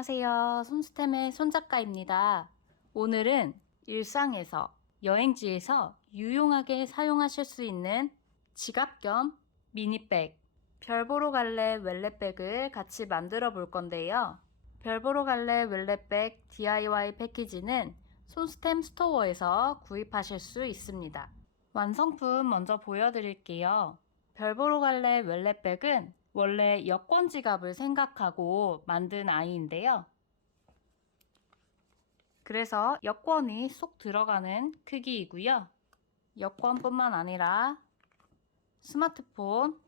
안녕하세요. 손스템의 손작가입니다. 오늘은 일상에서, 여행지에서 유용하게 사용하실 수 있는 지갑 겸 미니백, 별 보러 갈래 웰렛백을 같이 만들어 볼 건데요. 별 보러 갈래 웰렛백 DIY 패키지는 손스템 스토어에서 구입하실 수 있습니다. 완성품 먼저 보여드릴게요. 별 보러 갈래 웰렛백은 원래 여권 지갑을 생각하고 만든 아이인데요. 그래서 여권이 쏙 들어가는 크기이고요. 여권뿐만 아니라 스마트폰,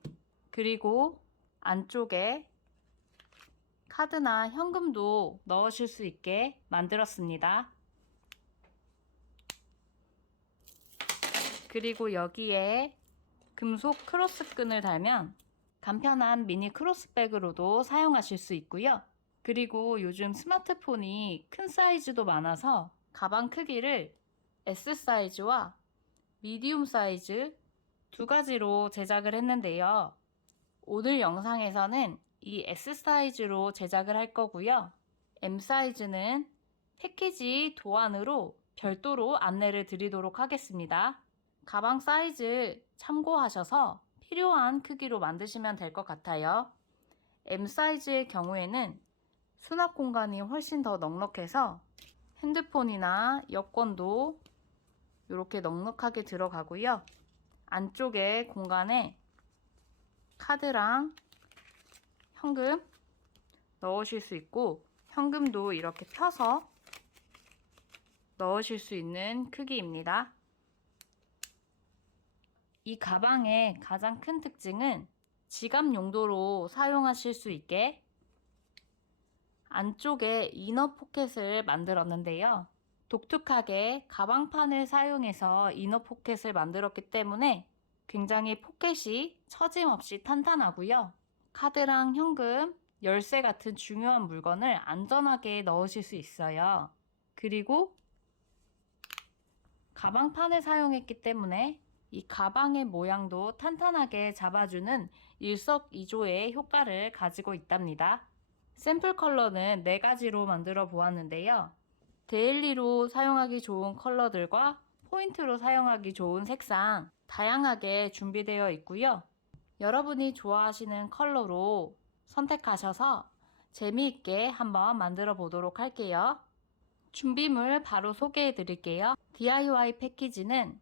그리고 안쪽에 카드나 현금도 넣으실 수 있게 만들었습니다. 그리고 여기에 금속 크로스끈을 달면 간편한 미니 크로스백으로도 사용하실 수 있고요. 그리고 요즘 스마트폰이 큰 사이즈도 많아서 가방 크기를 S 사이즈와 미디움 사이즈 두 가지로 제작을 했는데요. 오늘 영상에서는 이 S 사이즈로 제작을 할 거고요. M 사이즈는 패키지 도안으로 별도로 안내를 드리도록 하겠습니다. 가방 사이즈 참고하셔서 필요한 크기로 만드시면 될 것 같아요. M 사이즈의 경우에는 수납 공간이 훨씬 더 넉넉해서 핸드폰이나 여권도 이렇게 넉넉하게 들어가고요. 안쪽에 공간에 카드랑 현금 넣으실 수 있고 현금도 이렇게 펴서 넣으실 수 있는 크기입니다. 이 가방의 가장 큰 특징은 지갑 용도로 사용하실 수 있게 안쪽에 이너 포켓을 만들었는데요. 독특하게 가방판을 사용해서 이너 포켓을 만들었기 때문에 굉장히 포켓이 처짐없이 탄탄하고요. 카드랑 현금, 열쇠 같은 중요한 물건을 안전하게 넣으실 수 있어요. 그리고 가방판을 사용했기 때문에 이 가방의 모양도 탄탄하게 잡아주는 일석이조의 효과를 가지고 있답니다. 샘플 컬러는 4가지로 만들어 보았는데요. 데일리로 사용하기 좋은 컬러들과 포인트로 사용하기 좋은 색상 다양하게 준비되어 있고요. 여러분이 좋아하시는 컬러로 선택하셔서 재미있게 한번 만들어 보도록 할게요. 준비물 바로 소개해 드릴게요. DIY 패키지는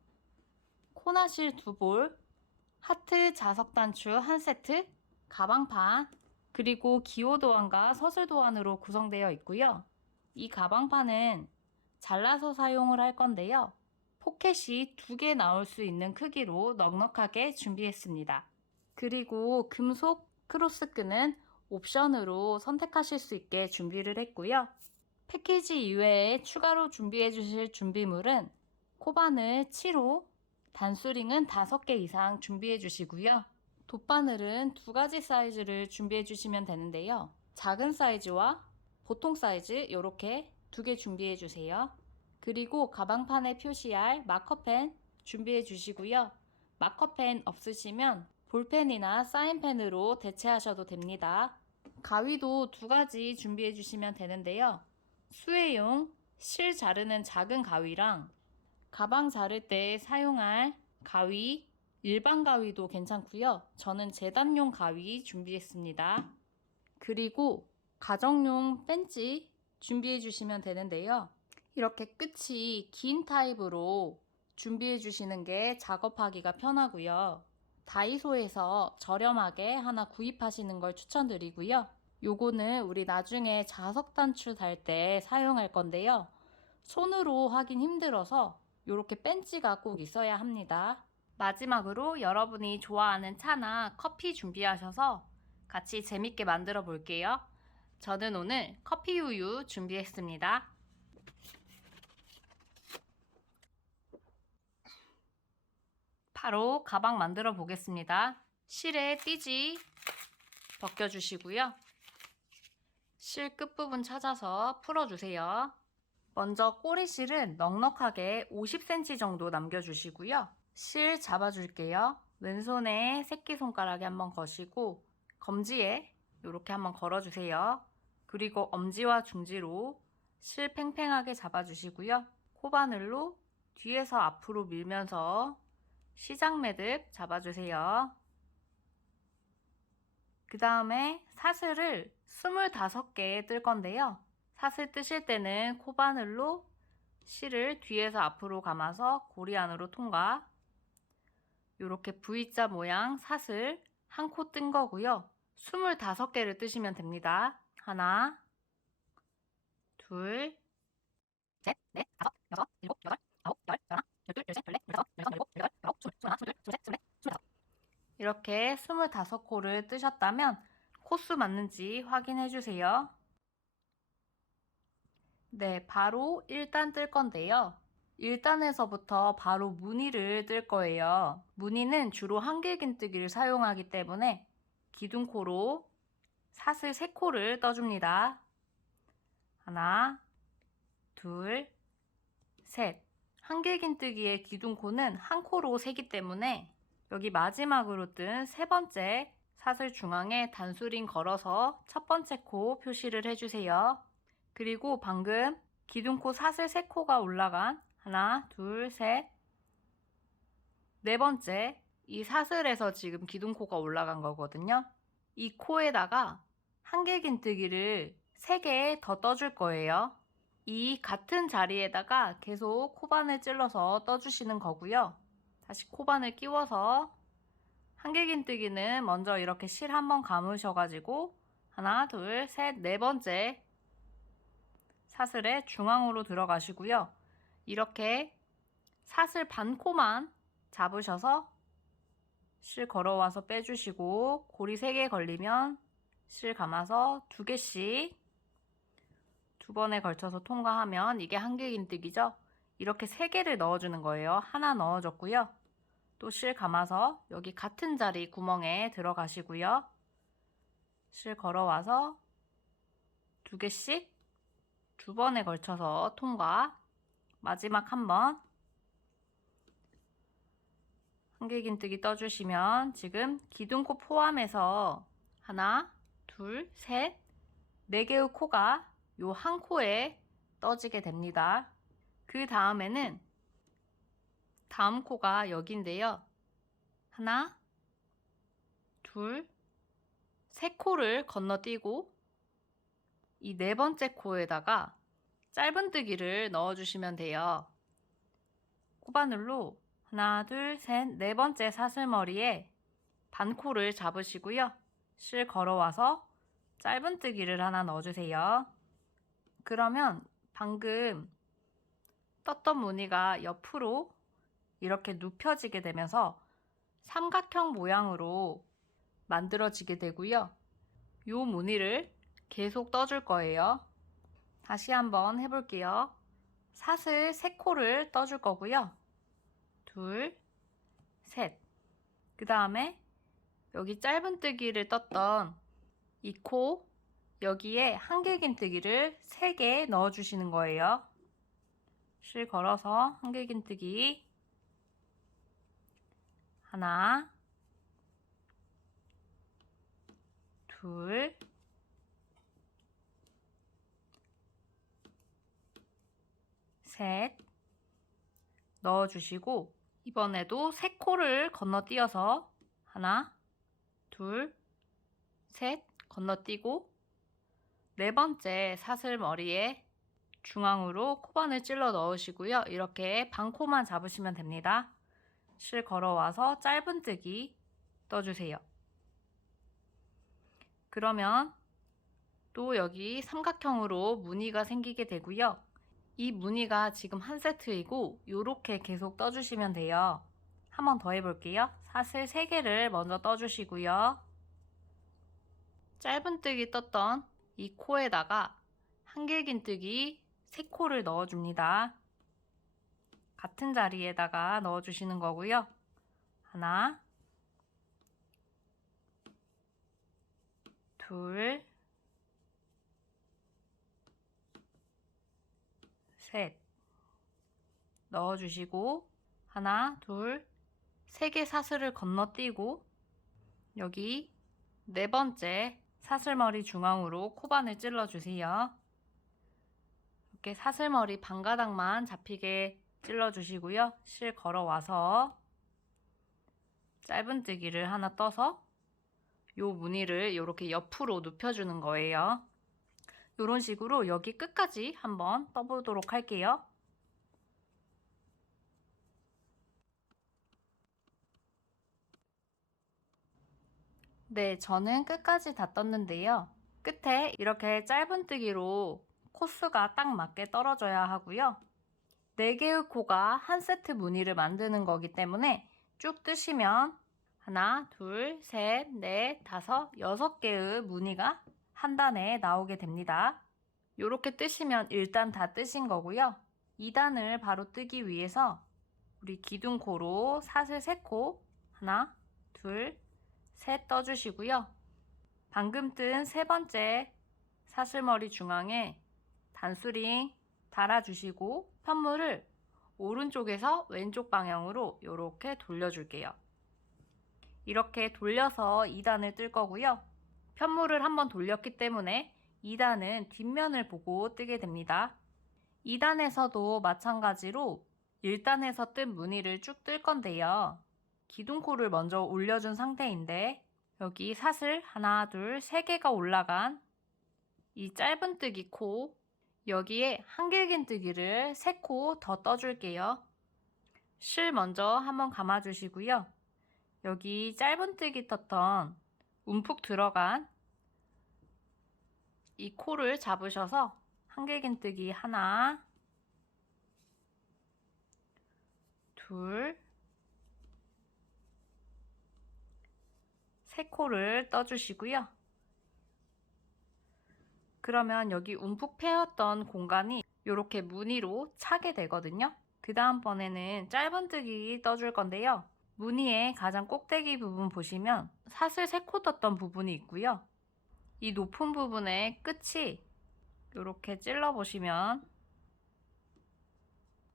코나실 2볼, 하트 자석 단추 1세트, 가방판, 그리고 기호 도안과 서술 도안으로 구성되어 있고요. 이 가방판은 잘라서 사용을 할 건데요. 포켓이 2개 나올 수 있는 크기로 넉넉하게 준비했습니다. 그리고 금속 크로스끈은 옵션으로 선택하실 수 있게 준비를 했고요. 패키지 이외에 추가로 준비해 주실 준비물은 코바늘 7호, 단수링은 5개 이상 준비해 주시고요. 돗바늘은 2가지 사이즈를 준비해 주시면 되는데요. 작은 사이즈와 보통 사이즈 이렇게 2개 준비해 주세요. 그리고 가방판에 표시할 마커펜 준비해 주시고요. 마커펜 없으시면 볼펜이나 사인펜으로 대체하셔도 됩니다. 가위도 2가지 준비해 주시면 되는데요. 수혜용 실 자르는 작은 가위랑 가방 자를 때 사용할 가위, 일반 가위도 괜찮고요. 저는 재단용 가위 준비했습니다. 그리고 가정용 벤치 준비해 주시면 되는데요. 이렇게 끝이 긴 타입으로 준비해 주시는 게 작업하기가 편하고요. 다이소에서 저렴하게 하나 구입하시는 걸 추천드리고요. 요거는 우리 나중에 자석 단추 달 때 사용할 건데요. 손으로 하긴 힘들어서 이렇게 벤치가 꼭 있어야 합니다. 마지막으로 여러분이 좋아하는 차나 커피 준비하셔서 같이 재밌게 만들어 볼게요. 저는 오늘 커피 우유 준비했습니다. 바로 가방 만들어 보겠습니다. 실에 띠지 벗겨주시고요. 실 끝부분 찾아서 풀어주세요. 먼저 꼬리실은 넉넉하게 50cm 정도 남겨주시고요. 실 잡아줄게요. 왼손에 새끼손가락에 한번 거시고 검지에 이렇게 한번 걸어주세요. 그리고 엄지와 중지로 실 팽팽하게 잡아주시고요. 코바늘로 뒤에서 앞으로 밀면서 시작 매듭 잡아주세요. 그 다음에 사슬을 25개 뜰 건데요. 사슬 뜨실 때는 코바늘로 실을 뒤에서 앞으로 감아서 고리 안으로 통과. 이렇게 V자 모양 사슬 한 코 뜬 거고요. 25개를 뜨시면 됩니다. 하나, 둘, 셋, 넷, 다섯, 여섯, 일곱, 여덟, 아홉, 열, 열하나, 열둘, 열셋, 열넷, 열다섯, 열여섯, 열일곱, 열여덟, 열아홉, 스물하나, 스물둘, 스물셋, 스물넷, 스물다섯. 이렇게 25코를 뜨셨다면 코수 맞는지 확인해 주세요. 네, 바로 1단 뜰 건데요. 1단에서부터 바로 무늬를 뜰 거예요. 무늬는 주로 한길긴뜨기를 사용하기 때문에 기둥코로 사슬 3코를 떠줍니다. 하나, 둘, 셋. 한길긴뜨기의 기둥코는 한 코로 세기 때문에 여기 마지막으로 뜬 세 번째 사슬 중앙에 단수링 걸어서 첫 번째 코 표시를 해주세요. 그리고 방금 기둥코 사슬 3코가 올라간 하나, 둘, 셋, 네 번째 이 사슬에서 지금 기둥코가 올라간 거거든요. 이 코에다가 한길긴뜨기를 3개 더 떠줄 거예요. 이 같은 자리에다가 계속 코바늘 찔러서 떠주시는 거고요. 다시 코바늘 끼워서 한길긴뜨기는 먼저 이렇게 실 한번 감으셔가지고 하나, 둘, 셋, 네 번째 사슬의 중앙으로 들어가시고요. 이렇게 사슬 반 코만 잡으셔서 실 걸어와서 빼주시고 고리 3개 걸리면 실 감아서 2개씩 2번에 걸쳐서 통과하면 이게 한길긴뜨기죠. 이렇게 3개를 넣어주는 거예요. 하나 넣어줬고요. 또 실 감아서 여기 같은 자리 구멍에 들어가시고요. 실 걸어와서 2개씩 2번에 걸쳐서 통과. 마지막 한 번 한길긴뜨기 떠주시면 지금 기둥코 포함해서 하나, 둘, 셋, 4개의 코가 요 한 코에 떠지게 됩니다. 그 다음에는 다음 코가 여기인데요. 하나, 둘, 세 코를 건너뛰고 이 네 번째 코에다가 짧은뜨기를 넣어주시면 돼요. 코바늘로 하나, 둘, 셋, 네 번째 사슬머리에 반코를 잡으시고요. 실 걸어와서 짧은뜨기를 하나 넣어주세요. 그러면 방금 떴던 무늬가 옆으로 이렇게 눕혀지게 되면서 삼각형 모양으로 만들어지게 되고요. 이 무늬를 계속 떠줄 거예요. 다시 한번 해볼게요. 사슬 3코를 떠줄 거고요. 둘, 셋. 그 다음에 여기 짧은뜨기를 떴던 이 코 여기에 한길긴뜨기를 3개 넣어주시는 거예요. 실 걸어서 한길긴뜨기 하나, 둘, 셋 넣어주시고 이번에도 3코를 건너뛰어서 하나, 둘, 셋 건너뛰고 네 번째 사슬 머리에 중앙으로 코바늘 찔러 넣으시고요. 이렇게 반코만 잡으시면 됩니다. 실 걸어와서 짧은뜨기 떠주세요. 그러면 또 여기 삼각형으로 무늬가 생기게 되고요. 이 무늬가 지금 한 세트이고 이렇게 계속 떠주시면 돼요. 한 번 더 해볼게요. 사슬 3개를 먼저 떠주시고요. 짧은뜨기 떴던 이 코에다가 한길긴뜨기 3코를 넣어줍니다. 같은 자리에다가 넣어주시는 거고요. 하나, 둘, 셋 넣어주시고 하나, 둘, 3개 사슬을 건너뛰고 여기 네 번째 사슬머리 중앙으로 코반을 찔러주세요. 이렇게 사슬머리 반가닥만 잡히게 찔러주시고요. 실 걸어와서 짧은뜨기를 하나 떠서 요 무늬를 이렇게 옆으로 눕혀주는 거예요. 이런 식으로 여기 끝까지 한번 떠보도록 할게요. 네, 저는 끝까지 다 떴는데요. 끝에 이렇게 짧은뜨기로 코수가 딱 맞게 떨어져야 하고요. 4개의 코가 한 세트 무늬를 만드는 거기 때문에 쭉 뜨시면 하나, 둘, 셋, 넷, 다섯, 6개의 무늬가 한 단에 나오게 됩니다. 이렇게 뜨시면 1단 다 뜨신 거고요. 2단을 바로 뜨기 위해서 우리 기둥코로 사슬 3코 하나, 둘, 셋 떠주시고요. 방금 뜬 세 번째 사슬머리 중앙에 단수링 달아주시고 편물을 오른쪽에서 왼쪽 방향으로 이렇게 돌려줄게요. 이렇게 돌려서 2단을 뜰 거고요. 편물을 한번 돌렸기 때문에 2단은 뒷면을 보고 뜨게 됩니다. 2단에서도 마찬가지로 1단에서 뜬 무늬를 쭉 뜰 건데요. 기둥코를 먼저 올려준 상태인데 여기 사슬 하나, 둘, 3개가 올라간 이 짧은뜨기 코 여기에 한길긴뜨기를 3코 더 떠줄게요. 실 먼저 한번 감아주시고요. 여기 짧은뜨기 떴던 움푹 들어간 이 코를 잡으셔서 한길긴뜨기 하나, 둘, 3코를 떠주시고요. 그러면 여기 움푹 패였던 공간이 이렇게 무늬로 차게 되거든요. 그 다음번에는 짧은뜨기 떠줄 건데요. 무늬의 가장 꼭대기 부분 보시면 사슬 3코 떴던 부분이 있고요. 이 높은 부분의 끝이 이렇게 찔러 보시면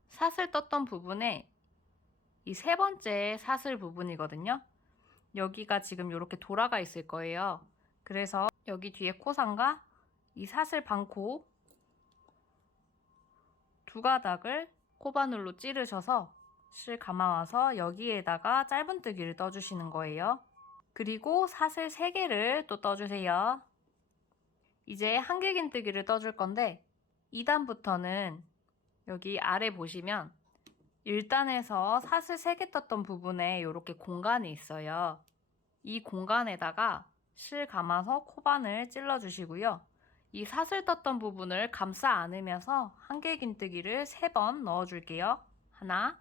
사슬 떴던 부분에 이 세 번째 사슬 부분이거든요. 여기가 지금 이렇게 돌아가 있을 거예요. 그래서 여기 뒤에 코상과 이 사슬 반코 두 가닥을 코바늘로 찌르셔서 실 감아와서 여기에다가 짧은뜨기를 떠주시는 거예요. 그리고 사슬 3개를 또 떠주세요. 이제 한길긴뜨기를 떠줄 건데 2단부터는 여기 아래 보시면 1단에서 사슬 3개 떴던 부분에 이렇게 공간이 있어요. 이 공간에다가 실 감아서 코반을 찔러 주시고요. 이 사슬 떴던 부분을 감싸 안으면서 한길긴뜨기를 3번 넣어 줄게요. 하나,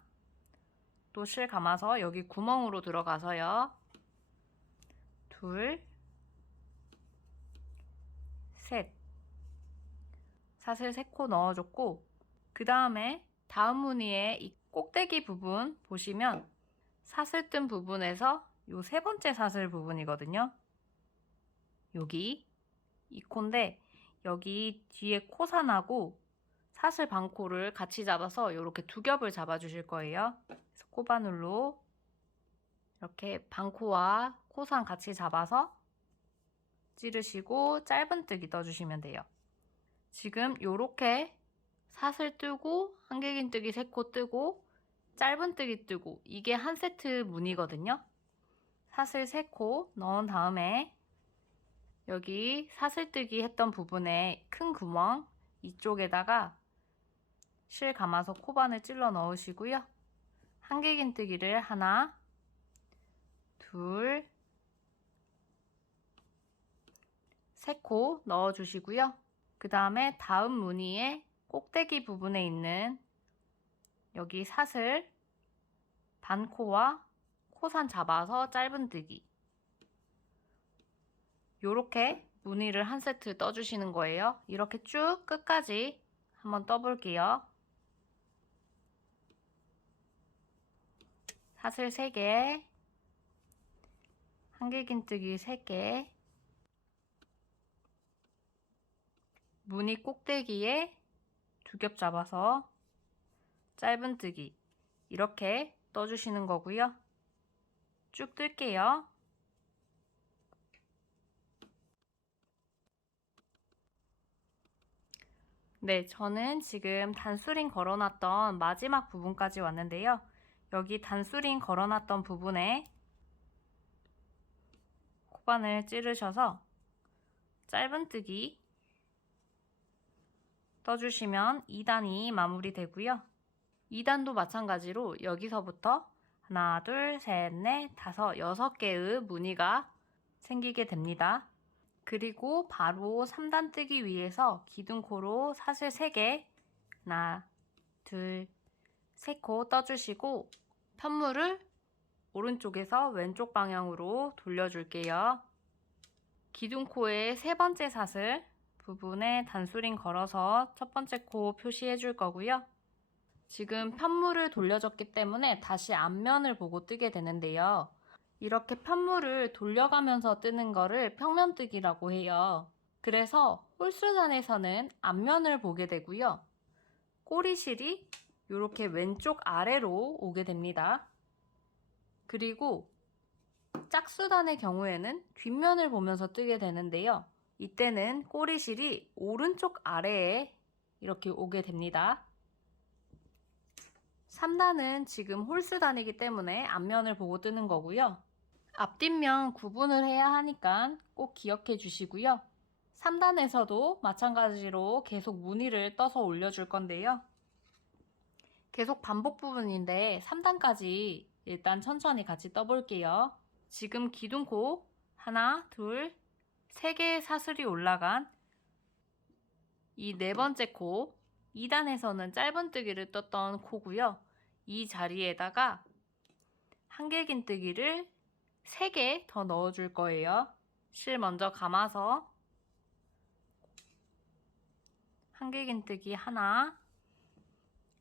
또 실 감아서 여기 구멍으로 들어가서요. 둘, 셋. 사슬 3코 넣어줬고 그 다음에 다음 무늬의 이 꼭대기 부분 보시면 사슬 뜬 부분에서 요 세 번째 사슬 부분이거든요. 여기 이 코인데 여기 뒤에 코산하고 사슬 반코를 같이 잡아서 이렇게 두 겹을 잡아 주실 거예요. 그래서 코바늘로 이렇게 반코와 코산 같이 잡아서 찌르시고 짧은뜨기 떠주시면 돼요. 지금 요렇게 사슬 뜨고 한길긴뜨기 3코 뜨고 짧은뜨기 뜨고 이게 한 세트 무늬거든요. 사슬 3코 넣은 다음에 여기 사슬뜨기 했던 부분에 큰 구멍 이쪽에다가 실 감아서 코반을 찔러 넣으시고요. 한길긴뜨기를 하나, 둘, 3코 넣어주시고요. 그 다음에 다음 무늬의 꼭대기 부분에 있는 여기 사슬 반코와 코산 잡아서 짧은뜨기 요렇게 무늬를 한 세트 떠주시는 거예요. 이렇게 쭉 끝까지 한번 떠볼게요. 사슬 3개, 한길긴뜨기 3개, 무늬 꼭대기에 두 겹 잡아서 짧은뜨기 이렇게 떠주시는 거고요. 쭉 뜰게요. 네, 저는 지금 단수링 걸어놨던 마지막 부분까지 왔는데요. 여기 단수링 걸어놨던 부분에 코반을 찌르셔서 짧은뜨기 떠주시면 2단이 마무리되고요. 2단도 마찬가지로 여기서부터 하나, 둘, 셋, 넷, 다섯, 6개의 무늬가 생기게 됩니다. 그리고 바로 3단 뜨기 위해서 기둥코로 사슬 3개, 하나, 둘, 3코 떠주시고 편물을 오른쪽에서 왼쪽 방향으로 돌려줄게요. 기둥코의 세 번째 사슬 부분에 단수링 걸어서 첫 번째 코 표시해 줄 거고요. 지금 편물을 돌려줬기 때문에 다시 앞면을 보고 뜨게 되는데요. 이렇게 편물을 돌려가면서 뜨는 거를 평면뜨기라고 해요. 그래서 홀수단에서는 앞면을 보게 되고요. 꼬리실이 이렇게 왼쪽 아래로 오게 됩니다. 그리고 짝수단의 경우에는 뒷면을 보면서 뜨게 되는데요. 이때는 꼬리실이 오른쪽 아래에 이렇게 오게 됩니다. 3단은 지금 홀수단이기 때문에 앞면을 보고 뜨는 거고요. 앞뒷면 구분을 해야 하니까 꼭 기억해 주시고요. 3단에서도 마찬가지로 계속 무늬를 떠서 올려줄 건데요. 계속 반복 부분인데 3단까지 일단 천천히 같이 떠볼게요. 지금 기둥코 하나, 둘, 3개의 사슬이 올라간 이 네 번째 코, 2단에서는 짧은뜨기를 떴던 코고요. 이 자리에다가 한길긴뜨기를 3개 더 넣어줄 거예요. 실 먼저 감아서 한길긴뜨기 하나,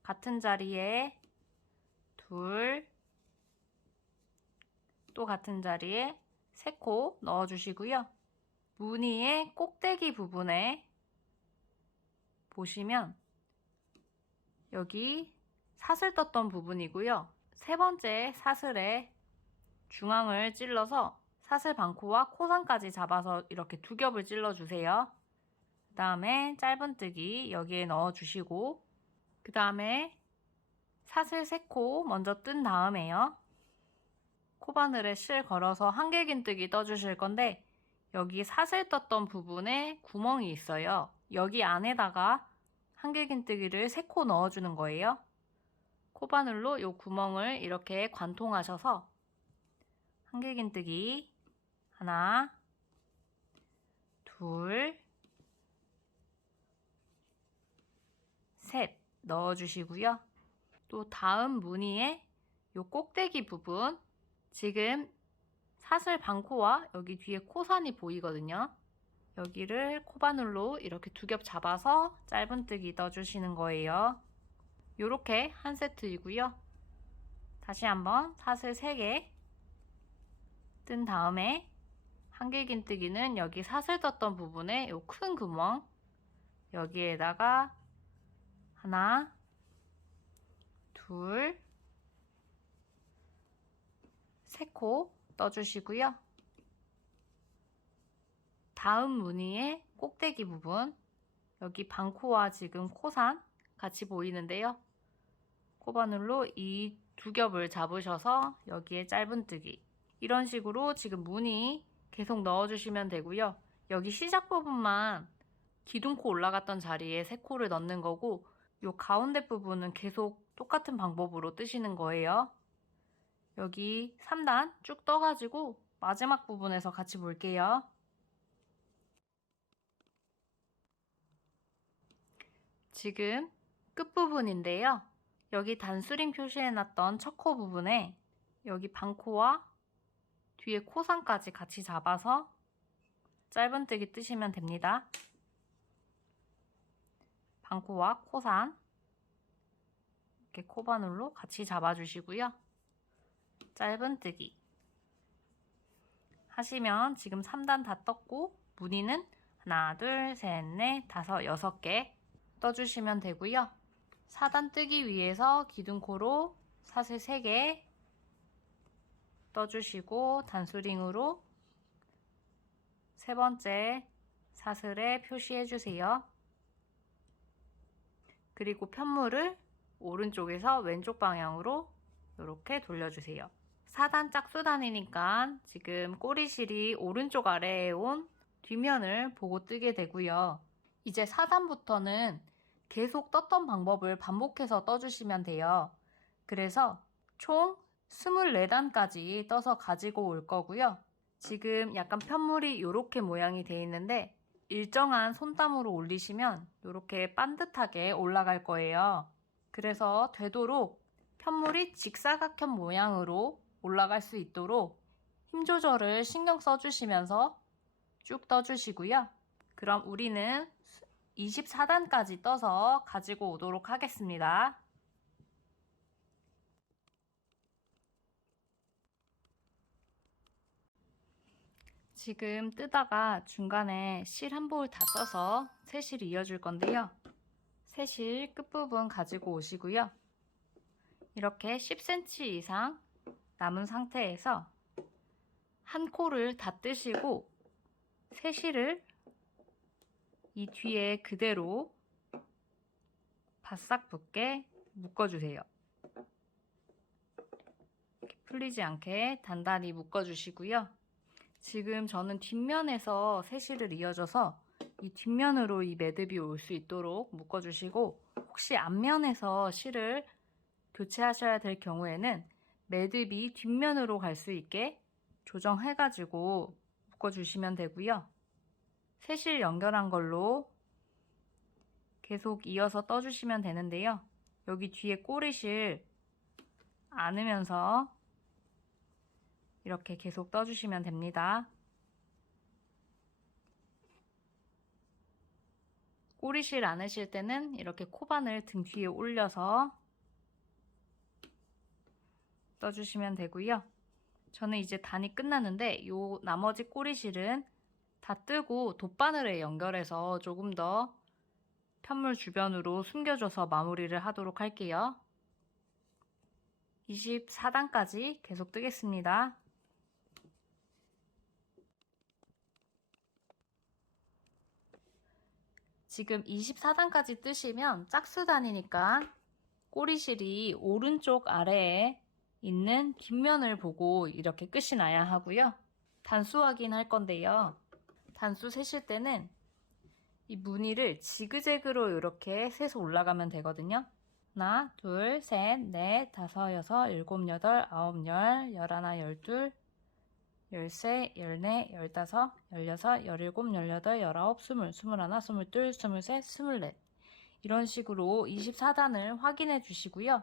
같은 자리에 둘, 또 같은 자리에 3코 넣어주시고요. 무늬의 꼭대기 부분에 보시면 여기 사슬 떴던 부분이고요. 세 번째 사슬에 중앙을 찔러서 사슬 반코와 코상까지 잡아서 이렇게 두 겹을 찔러주세요. 그 다음에 짧은뜨기 여기에 넣어주시고 그 다음에 사슬 3코 먼저 뜬 다음에요. 코바늘에 실 걸어서 한길긴뜨기 떠주실 건데 여기 사슬 떴던 부분에 구멍이 있어요. 여기 안에다가 한길긴뜨기를 3코 넣어주는 거예요. 코바늘로 이 구멍을 이렇게 관통하셔서 한길긴뜨기 하나, 둘, 셋 넣어주시고요. 또 다음 무늬의 이 꼭대기 부분 지금 사슬 반코와 여기 뒤에 코산이 보이거든요. 여기를 코바늘로 이렇게 두 겹 잡아서 짧은뜨기 넣어주시는 거예요. 이렇게 한 세트이고요. 다시 한번 사슬 3개 뜬 다음에 한길긴뜨기는 여기 사슬 떴던 부분에 이 큰 구멍 여기에다가 하나, 둘, 3코 떠주시고요. 다음 무늬의 꼭대기 부분 여기 반코와 지금 코산 같이 보이는데요. 코바늘로 이 두 겹을 잡으셔서 여기에 짧은뜨기 이런 식으로 지금 무늬 계속 넣어주시면 되고요. 여기 시작 부분만 기둥코 올라갔던 자리에 3코를 넣는 거고 이 가운데 부분은 계속 똑같은 방법으로 뜨시는 거예요. 여기 3단 쭉 떠가지고 마지막 부분에서 같이 볼게요. 지금 끝부분인데요. 여기 단수링 표시해놨던 첫 코 부분에 여기 반코와 뒤에 코상까지 같이 잡아서 짧은뜨기 뜨시면 됩니다. 반코와 코산 이렇게 코바늘로 같이 잡아주시고요. 짧은뜨기 하시면 지금 3단 다 떴고 무늬는 하나, 둘, 셋, 넷, 다섯, 6개 떠주시면 되고요. 4단 뜨기 위해서 기둥코로 사슬 3개 떠주시고 단수링으로 세 번째 사슬에 표시해 주세요. 그리고 편물을 오른쪽에서 왼쪽 방향으로 이렇게 돌려주세요. 4단 짝수단이니까 지금 꼬리실이 오른쪽 아래에 온 뒷면을 보고 뜨게 되고요. 이제 4단부터는 계속 떴던 방법을 반복해서 떠주시면 돼요. 그래서 총 24단까지 떠서 가지고 올 거고요. 지금 약간 편물이 이렇게 모양이 되어 있는데 일정한 손땀으로 올리시면 이렇게 반듯하게 올라갈 거예요. 그래서 되도록 편물이 직사각형 모양으로 올라갈 수 있도록 힘 조절을 신경 써주시면서 쭉 떠주시고요. 그럼 우리는 24단까지 떠서 가지고 오도록 하겠습니다. 지금 뜨다가 중간에 실 한 볼 다 써서 새 실을 이어줄 건데요. 새 실 끝부분 가지고 오시고요. 이렇게 10cm 이상 남은 상태에서 한 코를 다 뜨시고 새 실을 이 뒤에 그대로 바싹 붙게 묶어주세요. 이렇게 풀리지 않게 단단히 묶어주시고요. 지금 저는 뒷면에서 새 실을 이어줘서 이 뒷면으로 이 매듭이 올 수 있도록 묶어주시고, 혹시 앞면에서 실을 교체하셔야 될 경우에는 매듭이 뒷면으로 갈 수 있게 조정해가지고 묶어주시면 되고요. 새 실 연결한 걸로 계속 이어서 떠주시면 되는데요. 여기 뒤에 꼬리실 안으면서 이렇게 계속 떠주시면 됩니다. 꼬리실 안으실 때는 이렇게 코바늘 등 뒤에 올려서 떠주시면 되고요. 저는 이제 단이 끝났는데 요 나머지 꼬리실은 다 뜨고 돗바늘에 연결해서 조금 더 편물 주변으로 숨겨줘서 마무리를 하도록 할게요. 24단까지 계속 뜨겠습니다. 지금 24단까지 뜨시면 짝수단이니까 꼬리실이 오른쪽 아래에 있는 뒷면을 보고 이렇게 끝이 나야 하고요. 단수 확인할 건데요. 단수 세실 때는 이 무늬를 지그재그로 이렇게 세서 올라가면 되거든요. 하나, 둘, 셋, 넷, 다섯, 여섯, 일곱, 여덟, 아홉, 열, 열하나, 열둘, 열세, 열네, 열다섯, 열여섯, 열일곱, 열여덟, 열아홉, 스물, 스물하나, 스물둘, 스물셋, 스물넷. 이런 식으로 24단을 확인해 주시고요.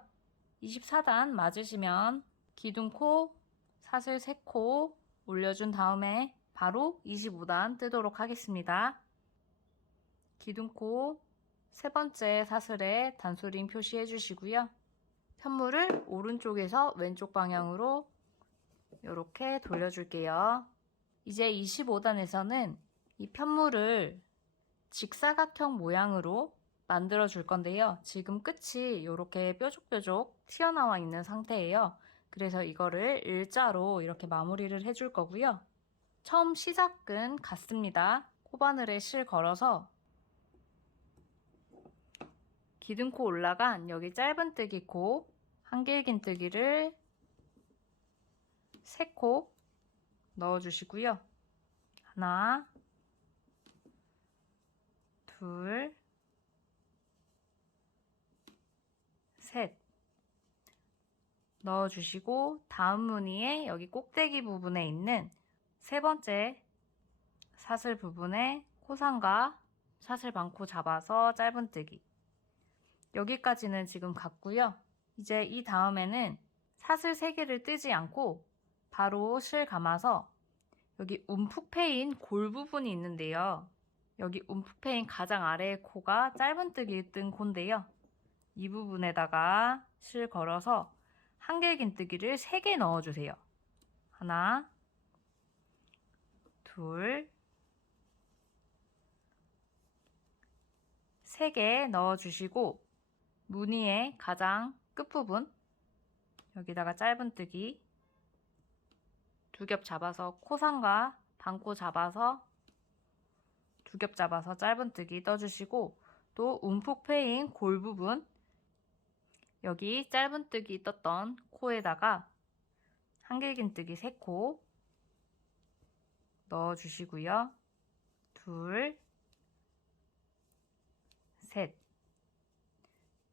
24단 맞으시면 기둥코, 사슬 3코 올려준 다음에 바로 25단 뜨도록 하겠습니다. 기둥코 세 번째 사슬에 단수링 표시해 주시고요. 편물을 오른쪽에서 왼쪽 방향으로 이렇게 돌려줄게요. 이제 25단에서는 이 편물을 직사각형 모양으로 만들어 줄 건데요. 지금 끝이 이렇게 뾰족뾰족 튀어나와 있는 상태예요. 그래서 이거를 일자로 이렇게 마무리를 해줄 거고요. 처음 시작은 같습니다. 코바늘에 실 걸어서 기둥코 올라간 여기 짧은뜨기 코, 한길긴뜨기를 3코 넣어주시고요. 하나, 둘, 셋 넣어주시고 다음 무늬에 여기 꼭대기 부분에 있는 세 번째 사슬 부분에 코상과 사슬 반코 잡아서 짧은뜨기 여기까지는 지금 갔고요. 이제 이 다음에는 사슬 3개를 뜨지 않고 바로 실 감아서 여기 움푹 패인 골 부분이 있는데요. 여기 움푹 패인 가장 아래의 코가 짧은뜨기 뜬 코인데요. 이 부분에다가 실 걸어서 한길긴뜨기를 3개 넣어주세요. 하나, 둘, 3개 넣어주시고 무늬의 가장 끝부분 여기다가 짧은뜨기 2겹 잡아서 코상과 반코 잡아서 2겹 잡아서 짧은뜨기 떠주시고 또 움푹 패인 골 부분, 여기 짧은뜨기 떴던 코에다가 한길긴뜨기 3코 넣어주시고요. 둘, 셋.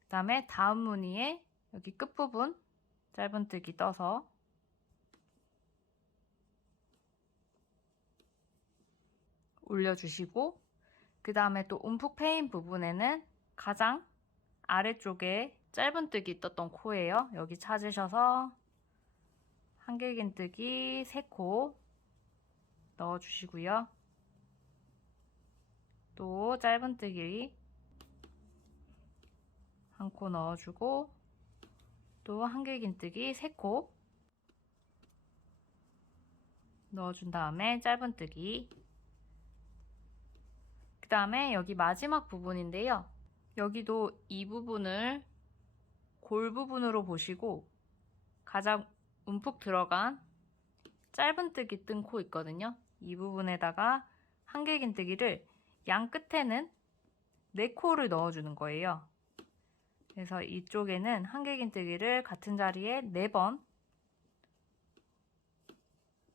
그 다음에 다음 무늬에 여기 끝부분 짧은뜨기 떠서 올려주시고, 그 다음에 또 움푹 패인 부분에는 가장 아래쪽에 짧은뜨기 떴던 코예요. 여기 찾으셔서 한길긴뜨기 3코 넣어주시고요. 또 짧은뜨기 1코 넣어주고, 또 한길긴뜨기 3코 넣어준 다음에 짧은뜨기. 그 다음에 여기 마지막 부분인데요. 여기도 이 부분을 골 부분으로 보시고 가장 움푹 들어간 짧은뜨기 뜬 코 있거든요. 이 부분에다가 한길긴뜨기를 양 끝에는 4코를 넣어주는 거예요. 그래서 이쪽에는 한길긴뜨기를 같은 자리에 4번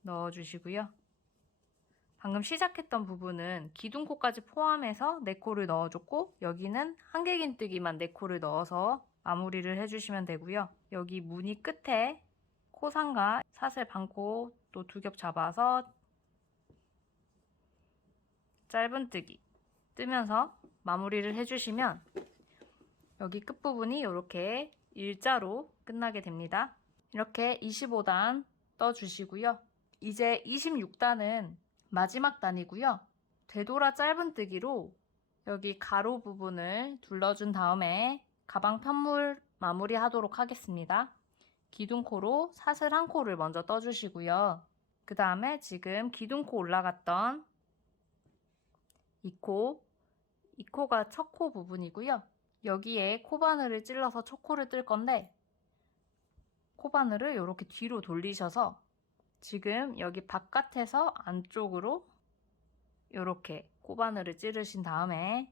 넣어주시고요. 방금 시작했던 부분은 기둥코까지 포함해서 4코를 넣어줬고, 여기는 한길긴뜨기만 4코를 넣어서 마무리를 해주시면 되고요. 여기 무늬 끝에 코상과 사슬 반코 또 2겹 잡아서 짧은뜨기 뜨면서 마무리를 해주시면 여기 끝부분이 이렇게 일자로 끝나게 됩니다. 이렇게 25단 떠주시고요. 이제 26단은 마지막 단이고요. 되돌아 짧은뜨기로 여기 가로 부분을 둘러준 다음에 가방 편물 마무리 하도록 하겠습니다. 기둥코로 사슬 1코를 먼저 떠주시고요. 그 다음에 지금 기둥코 올라갔던 이 코가 첫 코 부분이고요. 여기에 코바늘을 찔러서 첫 코를 뜰 건데, 코바늘을 이렇게 뒤로 돌리셔서 지금 여기 바깥에서 안쪽으로 이렇게 코바늘을 찌르신 다음에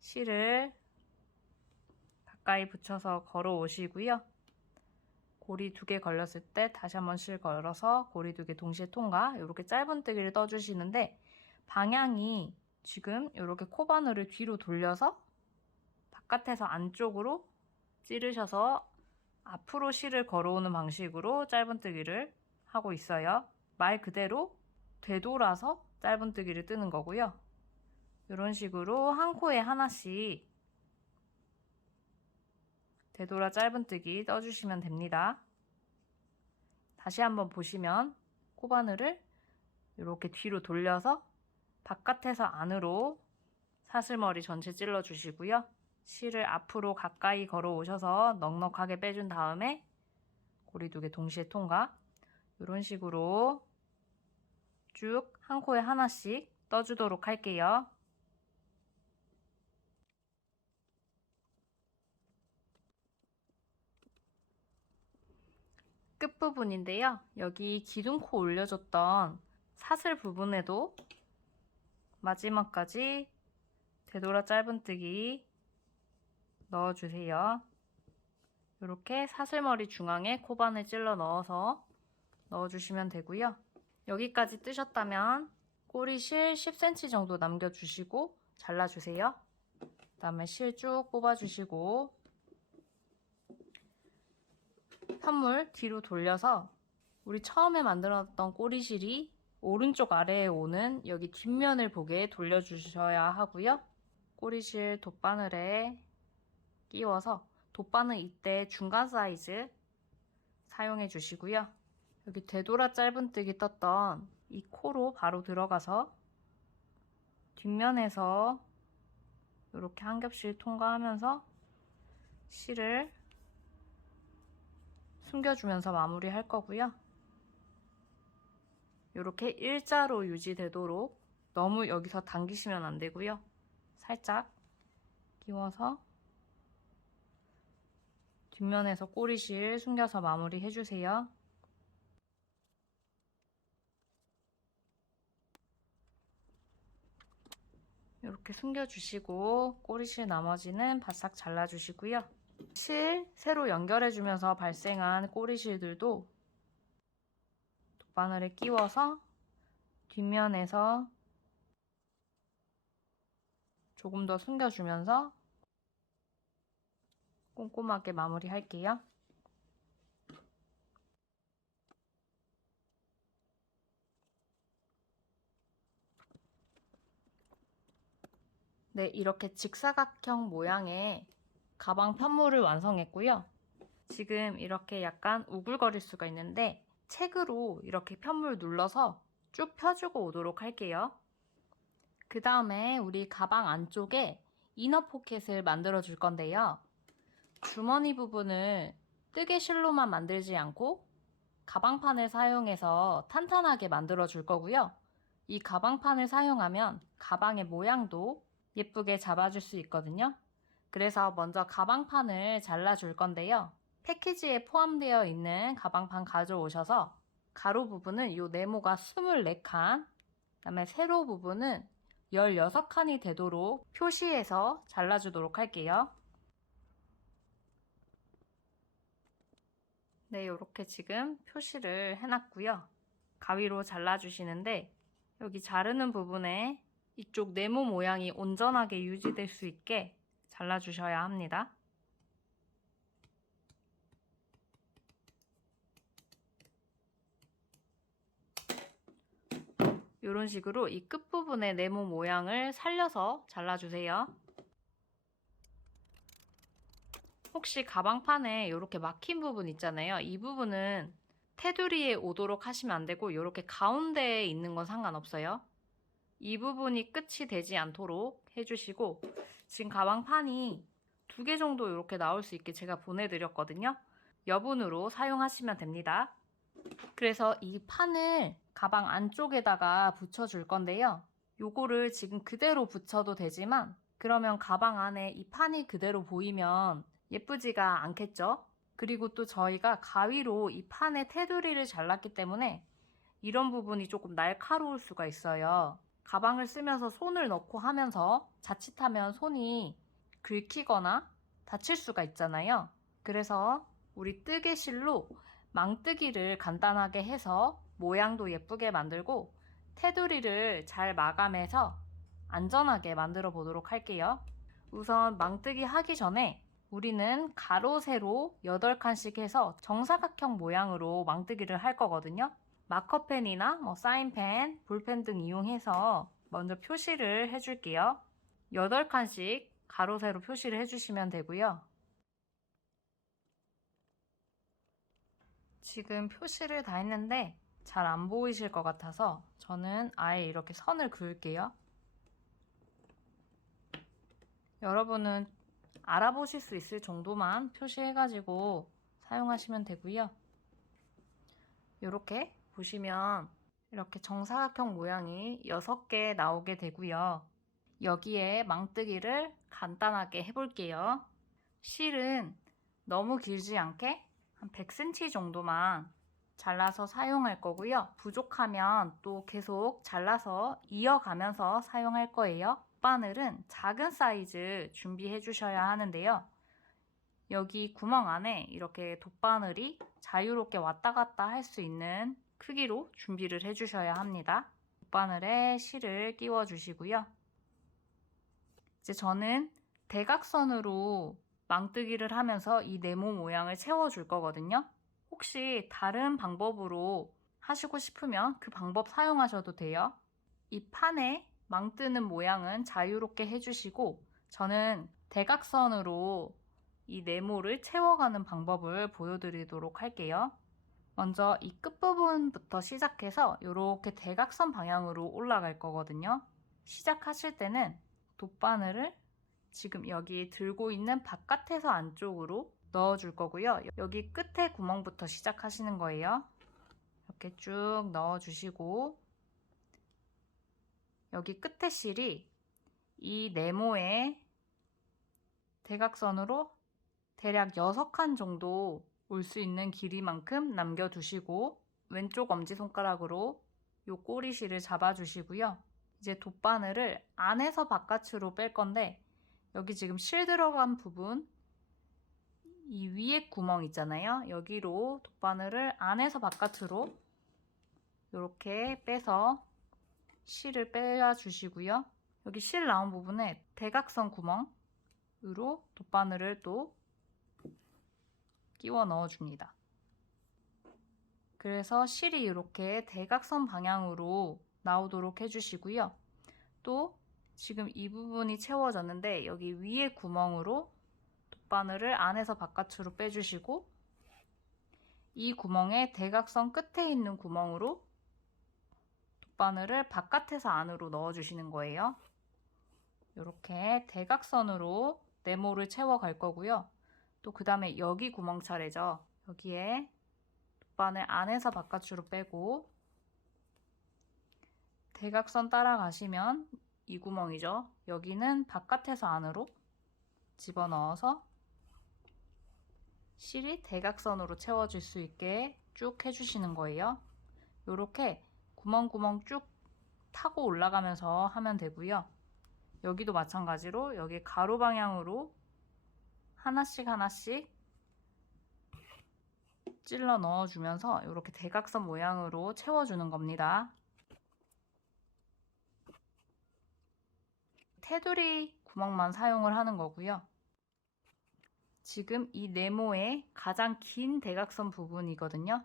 실을 가까이 붙여서 걸어 오시고요. 고리 2개 걸렸을 때 다시 한번 실 걸어서 고리 2개 동시에 통과. 이렇게 짧은뜨기를 떠주시는데, 방향이 지금 이렇게 코바늘을 뒤로 돌려서 바깥에서 안쪽으로 찌르셔서 앞으로 실을 걸어오는 방식으로 짧은뜨기를 하고 있어요. 말 그대로 되돌아서 짧은뜨기를 뜨는 거고요. 이런 식으로 한 코에 하나씩 되돌아 짧은뜨기 떠주시면 됩니다. 다시 한번 보시면 코바늘을 이렇게 뒤로 돌려서 바깥에서 안으로 사슬머리 전체 찔러 주시고요. 실을 앞으로 가까이 걸어 오셔서 넉넉하게 빼준 다음에 고리 2개 동시에 통과. 이런 식으로 쭉 한 코에 하나씩 떠주도록 할게요. 끝부분인데요. 여기 기둥코 올려줬던 사슬 부분에도 마지막까지 되돌아 짧은뜨기 넣어주세요. 이렇게 사슬머리 중앙에 코바늘 찔러 넣어서 넣어주시면 되고요. 여기까지 뜨셨다면 꼬리실 10cm 정도 남겨주시고 잘라주세요. 그 다음에 실 쭉 뽑아주시고 편물 뒤로 돌려서 우리 처음에 만들었던 꼬리실이 오른쪽 아래에 오는 여기 뒷면을 보게 돌려주셔야 하고요. 꼬리실 돗바늘에 끼워서, 돗바늘 이때 중간 사이즈 사용해 주시고요. 여기 되돌아 짧은뜨기 떴던 이 코로 바로 들어가서 뒷면에서 이렇게 한 겹씩 통과하면서 실을 숨겨주면서 마무리 할 거고요. 이렇게 일자로 유지되도록 너무 여기서 당기시면 안 되고요. 살짝 끼워서 뒷면에서 꼬리실 숨겨서 마무리 해주세요. 이렇게 숨겨주시고 꼬리실 나머지는 바싹 잘라주시고요. 실 새로 연결해주면서 발생한 꼬리실들도 돗바늘에 끼워서 뒷면에서 조금 더 숨겨주면서 꼼꼼하게 마무리할게요. 네, 이렇게 직사각형 모양의 가방 편물을 완성했고요. 지금 이렇게 약간 우글거릴 수가 있는데 책으로 이렇게 편물 눌러서 쭉 펴주고 오도록 할게요. 그 다음에 우리 가방 안쪽에 이너 포켓을 만들어 줄 건데요. 주머니 부분을 뜨개실로만 만들지 않고 가방판을 사용해서 탄탄하게 만들어 줄 거고요. 이 가방판을 사용하면 가방의 모양도 예쁘게 잡아줄 수 있거든요. 그래서 먼저 가방판을 잘라줄 건데요. 패키지에 포함되어 있는 가방판 가져오셔서 가로 부분은 이 네모가 24칸, 그다음에 세로 부분은 16칸이 되도록 표시해서 잘라주도록 할게요. 네, 이렇게 지금 표시를 해놨고요. 가위로 잘라주시는데 여기 자르는 부분에 이쪽 네모 모양이 온전하게 유지될 수 있게 잘라주셔야 합니다. 이런 식으로 이 끝부분의 네모 모양을 살려서 잘라주세요. 혹시 가방판에 이렇게 막힌 부분 있잖아요. 이 부분은 테두리에 오도록 하시면 안 되고 이렇게 가운데에 있는 건 상관없어요. 이 부분이 끝이 되지 않도록 해주시고 지금 가방판이 2개 정도 이렇게 나올 수 있게 제가 보내드렸거든요. 여분으로 사용하시면 됩니다. 그래서 이 판을 가방 안쪽에다가 붙여줄 건데요. 요거를 지금 그대로 붙여도 되지만 그러면 가방 안에 이 판이 그대로 보이면 예쁘지가 않겠죠? 그리고 또 저희가 가위로 이 판의 테두리를 잘랐기 때문에 이런 부분이 조금 날카로울 수가 있어요. 가방을 쓰면서 손을 넣고 하면서 자칫하면 손이 긁히거나 다칠 수가 있잖아요. 그래서 우리 뜨개실로 망뜨기를 간단하게 해서 모양도 예쁘게 만들고 테두리를 잘 마감해서 안전하게 만들어 보도록 할게요. 우선 망뜨기 하기 전에 우리는 가로 세로 8칸씩 해서 정사각형 모양으로 망뜨기를 할 거거든요. 마커펜이나 사인펜, 볼펜 등 이용해서 먼저 표시를 해줄게요. 8칸씩 가로 세로 표시를 해주시면 되고요. 지금 표시를 다 했는데 잘 안 보이실 것 같아서 저는 아예 이렇게 선을 그을게요. 여러분은 알아보실 수 있을 정도만 표시해가지고 사용하시면 되고요. 이렇게 보시면 이렇게 정사각형 모양이 6개 나오게 되고요. 여기에 망뜨기를 간단하게 해볼게요. 실은 너무 길지 않게 한 100cm 정도만 잘라서 사용할 거고요. 부족하면 또 계속 잘라서 이어가면서 사용할 거예요. 바늘은 작은 사이즈 준비해 주셔야 하는데요. 여기 구멍 안에 이렇게 돗바늘이 자유롭게 왔다 갔다 할 수 있는 크기로 준비를 해 주셔야 합니다. 돗바늘에 실을 끼워 주시고요. 이제 저는 대각선으로 망뜨기를 하면서 이 네모 모양을 채워줄 거거든요. 혹시 다른 방법으로 하시고 싶으면 그 방법 사용하셔도 돼요. 이 판에 망뜨는 모양은 자유롭게 해주시고 저는 대각선으로 이 네모를 채워가는 방법을 보여드리도록 할게요. 먼저 이 끝부분부터 시작해서 이렇게 대각선 방향으로 올라갈 거거든요. 시작하실 때는 돗바늘을 지금 여기 들고 있는 바깥에서 안쪽으로 넣어줄 거고요. 여기 끝에 구멍부터 시작하시는 거예요. 이렇게 쭉 넣어주시고 여기 끝에 실이 이 네모에 대각선으로 대략 6칸 정도 올 수 있는 길이만큼 남겨두시고 왼쪽 엄지손가락으로 이 꼬리실을 잡아주시고요. 이제 돗바늘을 안에서 바깥으로 뺄 건데 여기 지금 실 들어간 부분 이 위에 구멍 있잖아요. 여기로 돗바늘을 안에서 바깥으로 이렇게 빼서 실을 빼주시고요. 여기 실 나온 부분에 대각선 구멍으로 돗바늘을 또 끼워 넣어줍니다. 그래서 실이 이렇게 대각선 방향으로 나오도록 해주시고요. 또 지금 이 부분이 채워졌는데 여기 위에 구멍으로 돗바늘을 안에서 바깥으로 빼주시고 이 구멍의 대각선 끝에 있는 구멍으로 돗바늘을 바깥에서 안으로 넣어주시는 거예요. 이렇게 대각선으로 네모를 채워갈 거고요. 또 그 다음에 여기 구멍 차례죠. 여기에 돗바늘 안에서 바깥으로 빼고 대각선 따라가시면 이 구멍이죠. 여기는 바깥에서 안으로 집어넣어서 실이 대각선으로 채워질 수 있게 쭉 해주시는 거예요. 이렇게 구멍구멍 쭉 타고 올라가면서 하면 되고요. 여기도 마찬가지로 여기 가로 방향으로 하나씩 찔러 넣어주면서 이렇게 대각선 모양으로 채워주는 겁니다. 테두리 구멍만 사용을 하는 거고요. 지금 이 네모의 가장 긴 대각선 부분이거든요.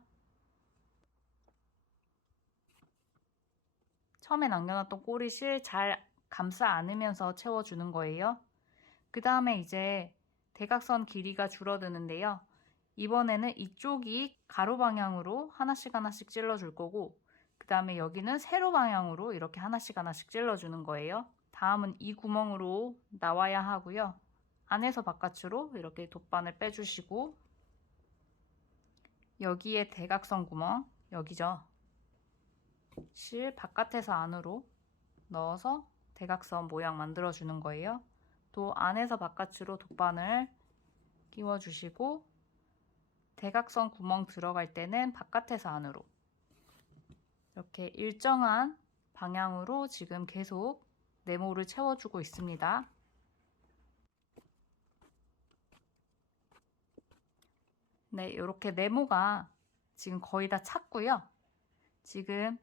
처음에 남겨놨던 꼬리실 잘 감싸 안으면서 채워주는 거예요. 그 다음에 이제 대각선 길이가 줄어드는데요. 이번에는 이쪽이 가로 방향으로 하나씩 찔러줄 거고 그 다음에 여기는 세로 방향으로 이렇게 하나씩 찔러주는 거예요. 다음은 이 구멍으로 나와야 하고요. 안에서 바깥으로 이렇게 돗바늘 빼주시고 여기에 대각선 구멍, 여기죠. 실 바깥에서 안으로 넣어서 대각선 모양 만들어주는 거예요. 또 안에서 바깥으로 돗바늘 끼워주시고 대각선 구멍 들어갈 때는 바깥에서 안으로 이렇게 일정한 방향으로 지금 계속 네모를 채워주고 있습니다. 네, 이렇게 네모가 지금 거의 다 찼고요. 지금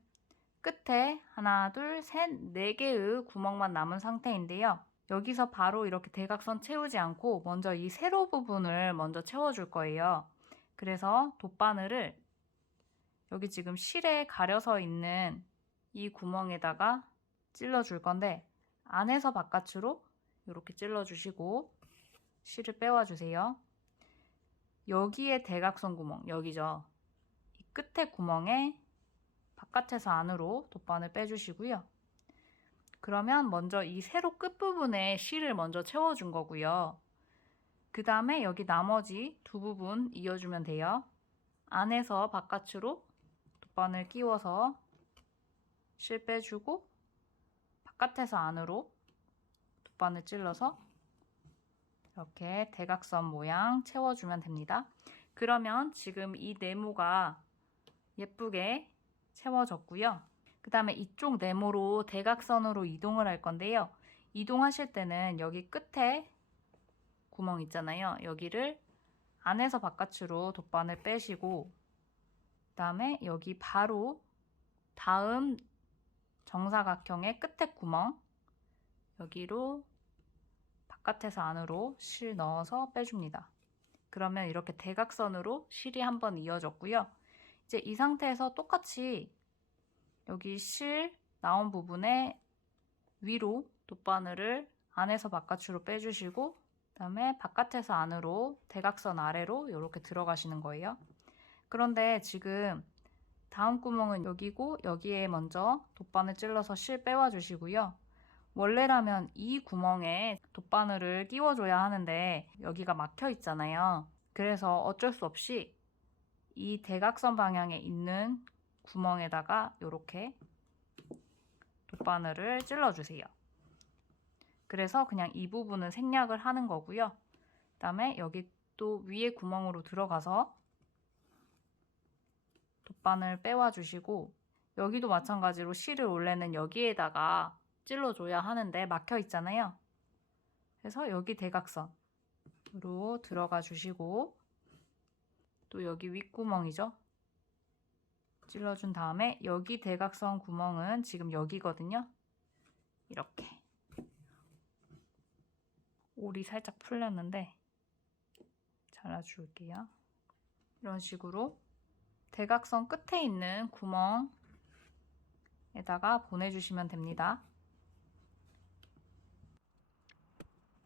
끝에 하나, 둘, 셋, 네 개의 구멍만 남은 상태인데요. 여기서 바로 이렇게 대각선 채우지 않고 먼저 이 세로 부분을 먼저 채워줄 거예요. 그래서 돗바늘을 여기 지금 실에 가려서 있는 이 구멍에다가 찔러줄 건데 안에서 바깥으로 이렇게 찔러주시고 실을 빼와주세요. 여기에 대각선 구멍, 여기죠. 이 끝에 구멍에 바깥에서 안으로 돗바늘 빼주시고요. 그러면 먼저 이 세로 끝부분에 실을 먼저 채워준 거고요. 그 다음에 여기 나머지 두 부분 이어주면 돼요. 안에서 바깥으로 돗바늘 끼워서 실 빼주고 바깥에서 안으로 돗바늘 찔러서 이렇게 대각선 모양 채워주면 됩니다. 그러면 지금 이 네모가 예쁘게 채워졌고요. 그 다음에 이쪽 네모로 대각선으로 이동을 할 건데요. 이동하실 때는 여기 끝에 구멍 있잖아요. 여기를 안에서 바깥으로 돗바늘 빼시고 그 다음에 여기 바로 다음 정사각형의 끝에 구멍 여기로 바깥에서 안으로 실 넣어서 빼줍니다. 그러면 이렇게 대각선으로 실이 한번 이어졌고요. 이제 이 상태에서 똑같이 여기 실 나온 부분에 위로 돗바늘을 안에서 바깥으로 빼주시고 그 다음에 바깥에서 안으로 대각선 아래로 이렇게 들어가시는 거예요. 그런데 지금 다음 구멍은 여기고 여기에 먼저 돗바늘 찔러서 실 빼와 주시고요. 원래라면 이 구멍에 돗바늘을 끼워줘야 하는데 여기가 막혀 있잖아요. 그래서 어쩔 수 없이 이 대각선 방향에 있는 구멍에다가 이렇게 돗바늘을 찔러주세요. 그래서 그냥 이 부분은 생략을 하는 거고요. 그 다음에 여기 또 위에 구멍으로 들어가서 돗바늘 빼와 주시고 여기도 마찬가지로 실을 원래는 여기에다가 찔러줘야 하는데 막혀 있잖아요. 그래서 여기 대각선으로 들어가 주시고, 또 여기 윗구멍이죠. 찔러준 다음에 여기 대각선 구멍은 지금 여기거든요. 이렇게 올이 살짝 풀렸는데 잘라줄게요. 이런 식으로 대각선 끝에 있는 구멍에다가 보내주시면 됩니다.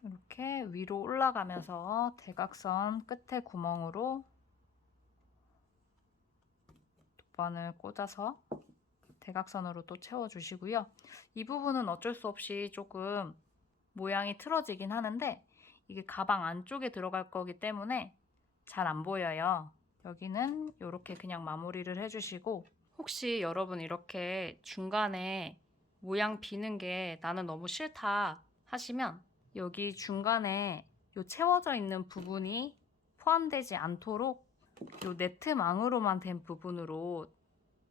이렇게 위로 올라가면서 대각선 끝에 구멍으로 돗바늘 꽂아서 대각선으로 또 채워주시고요. 이 부분은 어쩔 수 없이 조금 모양이 틀어지긴 하는데 이게 가방 안쪽에 들어갈 거기 때문에 잘 안 보여요. 여기는 이렇게 그냥 마무리를 해주시고, 혹시 여러분 이렇게 중간에 모양 비는 게 나는 너무 싫다 하시면 여기 중간에 요 채워져 있는 부분이 포함되지 않도록 요 네트망으로만 된 부분으로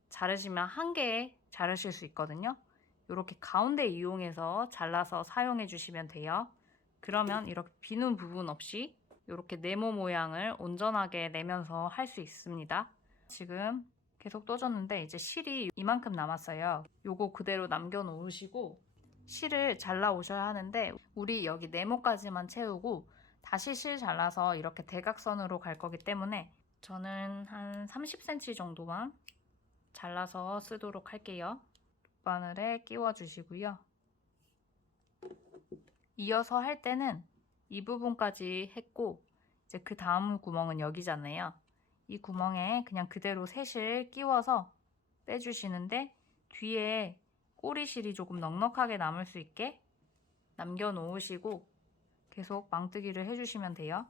자르시면 한 개 자르실 수 있거든요. 이렇게 가운데 이용해서 잘라서 사용해 주시면 돼요. 그러면 이렇게 비는 부분 없이 이렇게 네모 모양을 온전하게 내면서 할 수 있습니다. 지금 계속 떠줬는데 이제 실이 이만큼 남았어요. 요거 그대로 남겨 놓으시고 실을 잘라 오셔야 하는데, 우리 여기 네모까지만 채우고 다시 실 잘라서 이렇게 대각선으로 갈 거기 때문에 저는 한 30cm 정도만 잘라서 쓰도록 할게요. 바늘에 끼워 주시고요. 이어서 할 때는 이 부분까지 했고, 이제 그 다음 구멍은 여기잖아요. 이 구멍에 그냥 그대로 셋을 끼워서 빼주시는데, 뒤에 꼬리실이 조금 넉넉하게 남을 수 있게 남겨 놓으시고 계속 망뜨기를 해주시면 돼요.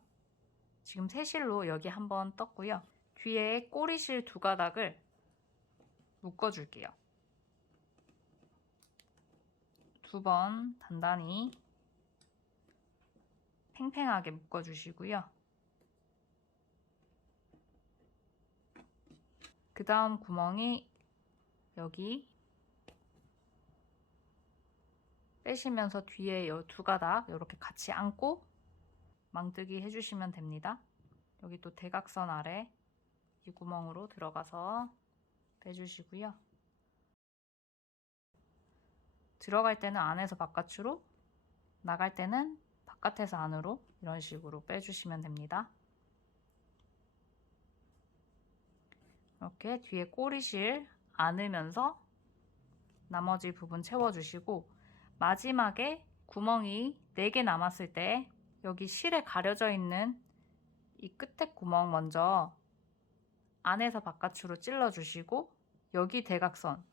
지금 새실로 여기 한번 떴고요. 뒤에 꼬리실 두 가닥을 묶어줄게요. 두 번 단단히 팽팽하게 묶어주시고요. 그 다음 구멍이 여기 빼시면서 뒤에 이 두 가닥 이렇게 같이 안고 망뜨기 해주시면 됩니다. 여기 또 대각선 아래 이 구멍으로 들어가서 빼주시고요. 들어갈 때는 안에서 바깥으로, 나갈 때는 바깥에서 안으로 이런 식으로 빼주시면 됩니다. 이렇게 뒤에 꼬리실 안으면서 나머지 부분 채워주시고, 마지막에 구멍이 4개 남았을 때 여기 실에 가려져 있는 이 끝에 구멍 먼저 안에서 바깥으로 찔러주시고, 여기 대각선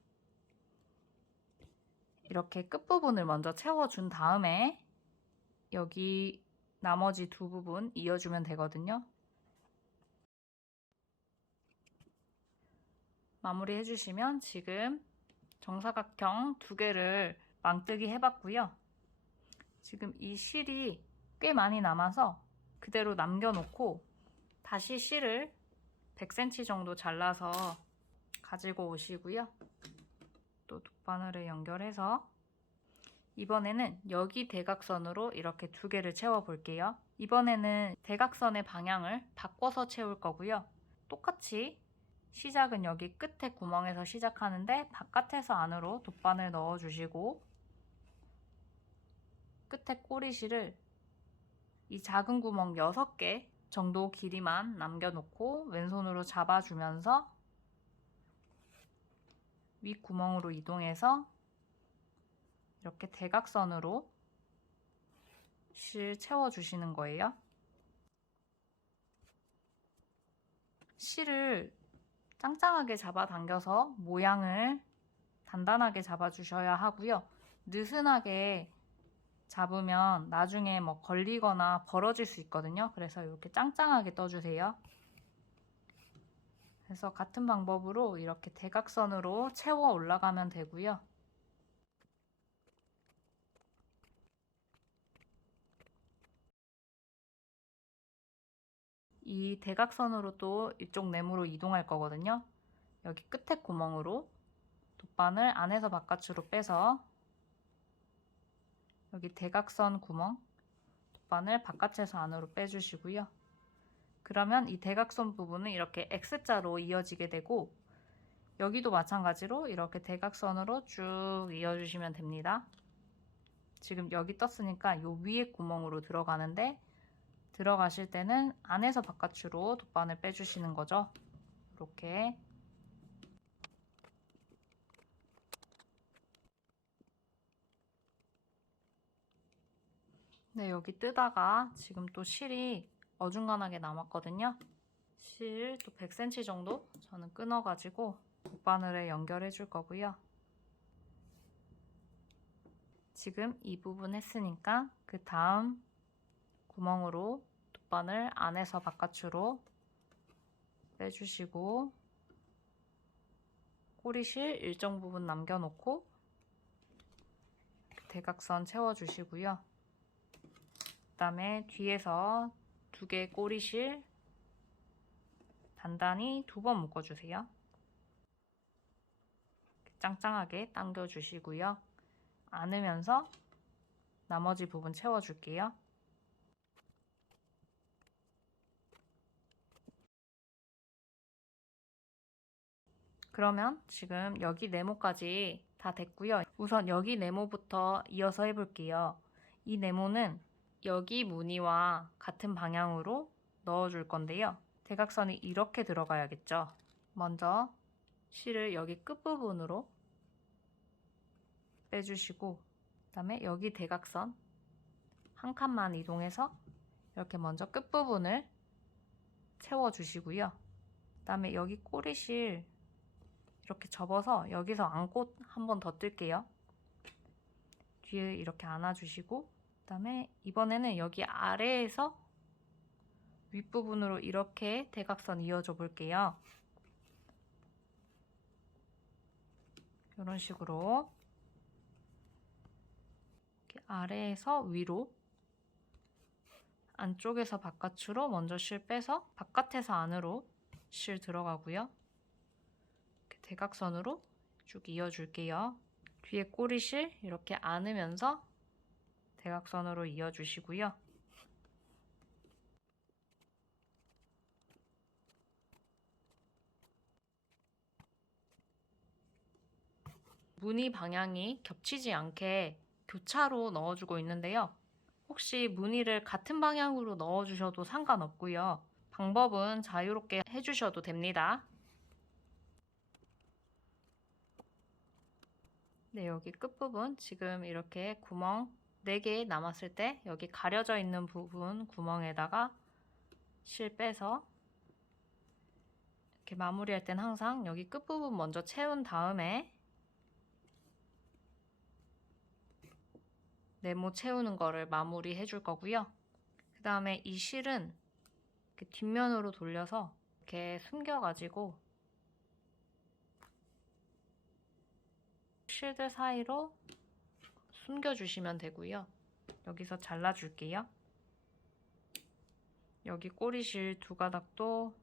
이렇게 끝부분을 먼저 채워준 다음에 여기 나머지 두 부분 이어주면 되거든요. 마무리 해주시면 지금 정사각형 두 개를 망뜨기 해봤고요. 지금 이 실이 꽤 많이 남아서 그대로 남겨놓고 다시 실을 100cm 정도 잘라서 가지고 오시고요. 또 돗바늘을 연결해서 이번에는 여기 대각선으로 이렇게 두 개를 채워 볼게요. 이번에는 대각선의 방향을 바꿔서 채울 거고요. 똑같이 시작은 여기 끝에 구멍에서 시작하는데 바깥에서 안으로 돗바늘 넣어 주시고, 끝에 꼬리실을 이 작은 구멍 6개 정도 길이만 남겨놓고 왼손으로 잡아주면서 윗구멍으로 이동해서 이렇게 대각선으로 실 채워주시는 거예요. 실을 짱짱하게 잡아당겨서 모양을 단단하게 잡아주셔야 하고요. 느슨하게 잡으면 나중에 뭐 걸리거나 벌어질 수 있거든요. 그래서 이렇게 짱짱하게 떠주세요. 그래서 같은 방법으로 이렇게 대각선으로 채워 올라가면 되고요. 이 대각선으로 또 이쪽 네모로 이동할 거거든요. 여기 끝에 구멍으로 돗바늘 안에서 바깥으로 빼서 여기 대각선 구멍 돗바늘 바깥에서 안으로 빼주시고요. 그러면 이 대각선 부분은 이렇게 X자로 이어지게 되고 여기도 마찬가지로 이렇게 대각선으로 쭉 이어주시면 됩니다. 지금 여기 떴으니까 요 위에 구멍으로 들어가는데 들어가실 때는 안에서 바깥으로 돗바늘 빼주시는 거죠. 이렇게. 네, 여기 뜨다가 지금 또 실이 어중간하게 남았거든요. 실 또 100cm 정도 저는 끊어가지고 돗바늘에 연결해 줄 거고요. 지금 이 부분 했으니까 그 다음 구멍으로 돗바늘 안에서 바깥으로 빼주시고 꼬리실 일정 부분 남겨놓고 대각선 채워주시고요. 그 다음에 뒤에서 2개 꼬리실 단단히 2번 묶어주세요. 짱짱하게 당겨주시고요. 안으면서 나머지 부분 채워줄게요. 그러면 지금 여기 네모까지 다 됐고요. 우선 여기 네모부터 이어서 해볼게요. 이 네모는 여기 무늬와 같은 방향으로 넣어줄 건데요. 대각선이 이렇게 들어가야겠죠. 먼저 실을 여기 끝부분으로 빼주시고 그 다음에 여기 대각선 한 칸만 이동해서 이렇게 먼저 끝부분을 채워주시고요. 그 다음에 여기 꼬리실 이렇게 접어서 여기서 안고 한 번 더 뜰게요. 뒤에 이렇게 안아주시고 그 다음에 이번에는 여기 아래에서 윗부분으로 이렇게 대각선 이어줘 볼게요. 이런 식으로 이렇게 아래에서 위로 안쪽에서 바깥으로 먼저 실 빼서 바깥에서 안으로 실 들어가고요. 이렇게 대각선으로 쭉 이어줄게요. 뒤에 꼬리실 이렇게 안으면서 대각선으로 이어주시고요. 무늬 방향이 겹치지 않게 교차로 넣어주고 있는데요. 혹시 무늬를 같은 방향으로 넣어주셔도 상관없고요. 방법은 자유롭게 해주셔도 됩니다. 네, 여기 끝부분 지금 이렇게 구멍 4개 남았을 때 여기 가려져 있는 부분 구멍에다가 실 빼서 이렇게 마무리할 땐 항상 여기 끝부분 먼저 채운 다음에 네모 채우는 거를 마무리 해줄 거고요. 그 다음에 이 실은 이렇게 뒷면으로 돌려서 이렇게 숨겨가지고 실들 사이로 숨겨주시면 되고요. 여기서 잘라줄게요. 여기 꼬리실 2가닥도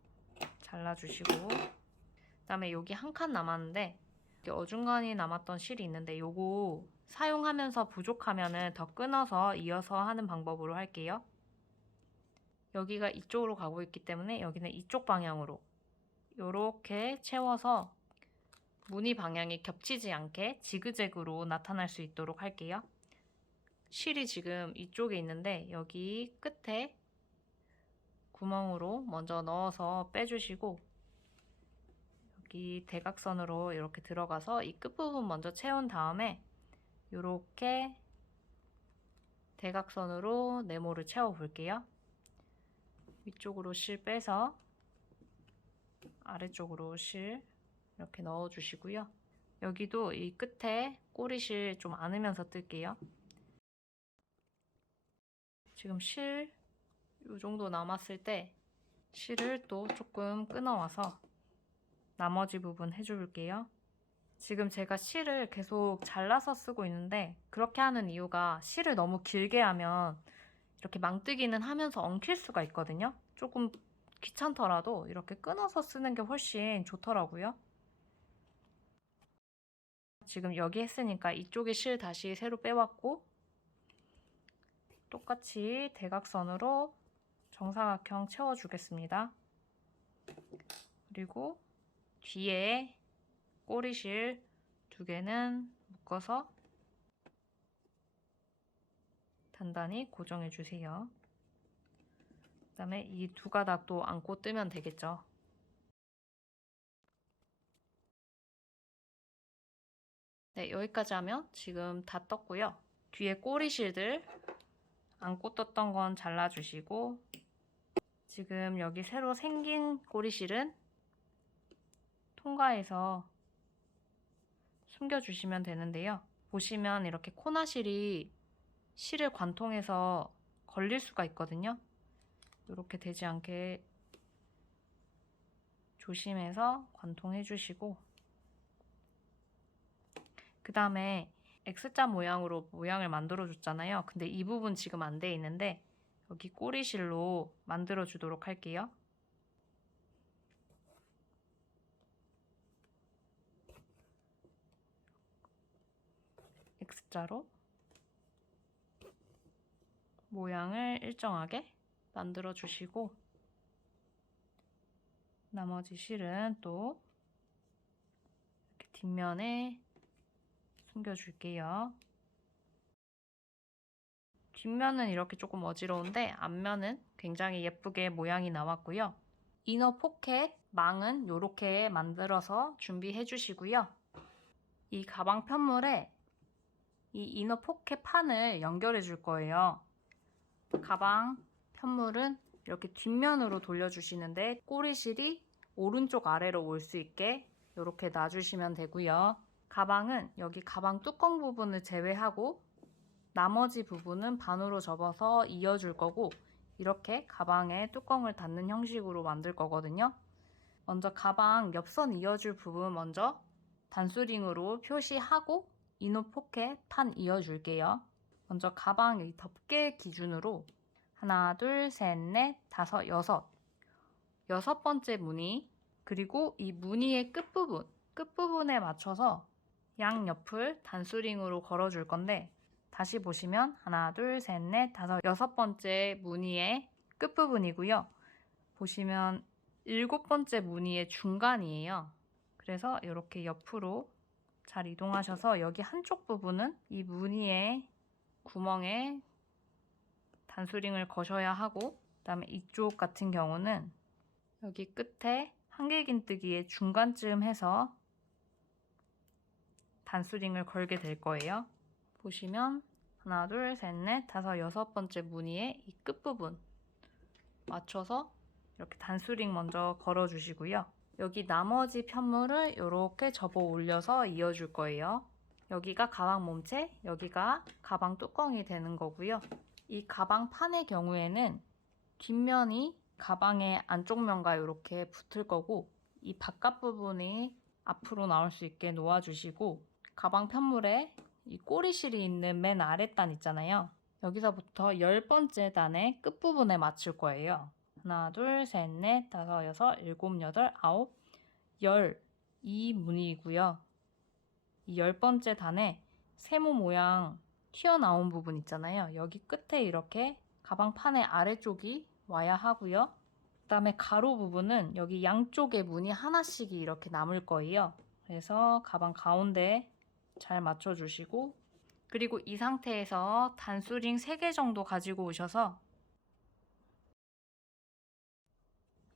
잘라주시고 그 다음에 여기 한 칸 남았는데 어중간히 남았던 실이 있는데 요거 사용하면서 부족하면은 더 끊어서 이어서 하는 방법으로 할게요. 여기가 이쪽으로 가고 있기 때문에 여기는 이쪽 방향으로 이렇게 채워서 무늬 방향이 겹치지 않게 지그재그로 나타날 수 있도록 할게요. 실이 지금 이쪽에 있는데 여기 끝에 구멍으로 먼저 넣어서 빼주시고 여기 대각선으로 이렇게 들어가서 이 끝부분 먼저 채운 다음에 이렇게 대각선으로 네모를 채워 볼게요. 위쪽으로 실 빼서 아래쪽으로 실 이렇게 넣어 주시고요. 여기도 이 끝에 꼬리실 좀 안으면서 뜰게요. 지금 실 이 정도 남았을 때 실을 또 조금 끊어와서 나머지 부분 해줄게요. 지금 제가 실을 계속 잘라서 쓰고 있는데 그렇게 하는 이유가 실을 너무 길게 하면 이렇게 망뜨기는 하면서 엉킬 수가 있거든요. 조금 귀찮더라도 이렇게 끊어서 쓰는 게 훨씬 좋더라고요. 지금 여기 했으니까 이쪽에 실 다시 새로 빼왔고 똑같이 대각선으로 정사각형 채워주겠습니다. 그리고 뒤에 꼬리실 2개는 묶어서 단단히 고정해 주세요. 그 다음에 이 2가닥도 안고 뜨면 되겠죠. 네, 여기까지 하면 지금 다 떴고요. 뒤에 꼬리실들 안고 떴던 건 잘라주시고, 지금 여기 새로 생긴 꼬리실은 통과해서 숨겨주시면 되는데요. 보시면 이렇게 코나실이 실을 관통해서 걸릴 수가 있거든요. 이렇게 되지 않게 조심해서 관통해 주시고, 그 다음에 X자 모양으로 모양을 만들어 줬잖아요. 근데 이 부분 지금 안 돼 있는데 여기 꼬리실로 만들어 주도록 할게요. X자로 모양을 일정하게 만들어 주시고, 나머지 실은 또 이렇게 뒷면에 숨겨 줄게요. 뒷면은 이렇게 조금 어지러운데 앞면은 굉장히 예쁘게 모양이 나왔고요. 이너 포켓 망은 이렇게 만들어서 준비해 주시고요. 이 가방 편물에 이 이너 포켓 판을 연결해 줄 거예요. 가방 편물은 이렇게 뒷면으로 돌려주시는데 꼬리실이 오른쪽 아래로 올 수 있게 이렇게 놔주시면 되고요. 가방은 여기 가방 뚜껑 부분을 제외하고 나머지 부분은 반으로 접어서 이어줄 거고, 이렇게 가방에 뚜껑을 닫는 형식으로 만들 거거든요. 먼저 가방 옆선 이어줄 부분 먼저 단수링으로 표시하고 이너 포켓 판 이어줄게요. 먼저 가방 이 덮개 기준으로 하나, 둘, 셋, 넷, 다섯, 여섯 번째 무늬, 그리고 이 무늬의 끝부분에 맞춰서 양옆을 단수링으로 걸어줄 건데, 다시 보시면 하나, 둘, 셋, 넷, 다섯, 여섯 번째 무늬의 끝부분이고요. 보시면 일곱 번째 무늬의 중간이에요. 그래서 이렇게 옆으로 잘 이동하셔서 여기 한쪽 부분은 이 무늬의 구멍에 단수링을 거셔야 하고, 그 다음에 이쪽 같은 경우는 여기 끝에 한길긴뜨기의 중간쯤 해서 단수링을 걸게 될 거예요. 보시면 하나, 둘, 셋, 넷, 다섯, 여섯 번째 무늬의 이 끝부분 맞춰서 이렇게 단수링 먼저 걸어주시고요. 여기 나머지 편물을 이렇게 접어 올려서 이어줄 거예요. 여기가 가방 몸체, 여기가 가방 뚜껑이 되는 거고요. 이 가방 판의 경우에는 뒷면이 가방의 안쪽 면과 이렇게 붙을 거고, 이 바깥 부분이 앞으로 나올 수 있게 놓아주시고, 가방 편물에 이 꼬리실이 있는 맨 아랫단 있잖아요. 여기서부터 10번째 단의 끝부분에 맞출 거예요. 하나, 둘, 셋, 넷, 다섯, 여섯, 일곱, 여덟, 아홉, 이 무늬이고요. 이 10번째 단에 세모 모양 튀어나온 부분 있잖아요. 여기 끝에 이렇게 가방 판의 아래쪽이 와야 하고요. 그 다음에 가로 부분은 여기 양쪽에 무늬 하나씩이 이렇게 남을 거예요. 그래서 가방 가운데 잘 맞춰주시고, 그리고 이 상태에서 단수링 3개 정도 가지고 오셔서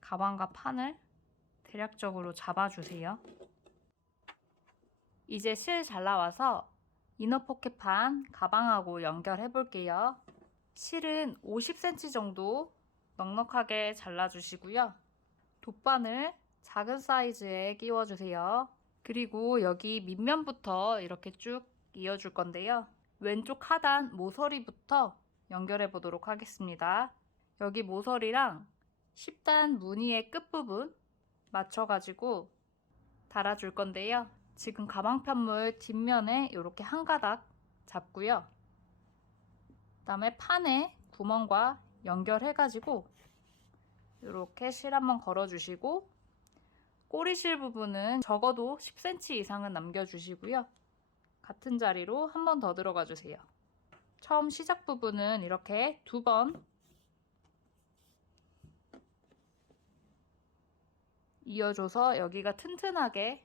가방과 판을 대략적으로 잡아주세요. 이제 실 잘 나와서 이너 포켓판 가방하고 연결해 볼게요. 실은 50cm 정도 넉넉하게 잘라주시고요. 돗바늘 작은 사이즈에 끼워주세요. 그리고 여기 밑면부터 이렇게 쭉 이어줄 건데요. 왼쪽 하단 모서리부터 연결해 보도록 하겠습니다. 여기 모서리랑 10단 무늬의 끝부분 맞춰가지고 달아줄 건데요. 지금 가방 편물 뒷면에 이렇게 한 가닥 잡고요. 그 다음에 판에 구멍과 연결해가지고 이렇게 실 한번 걸어주시고, 꼬리실 부분은 적어도 10cm 이상은 남겨주시고요. 같은 자리로 한 번 더 들어가 주세요. 처음 시작 부분은 이렇게 2번 이어줘서 여기가 튼튼하게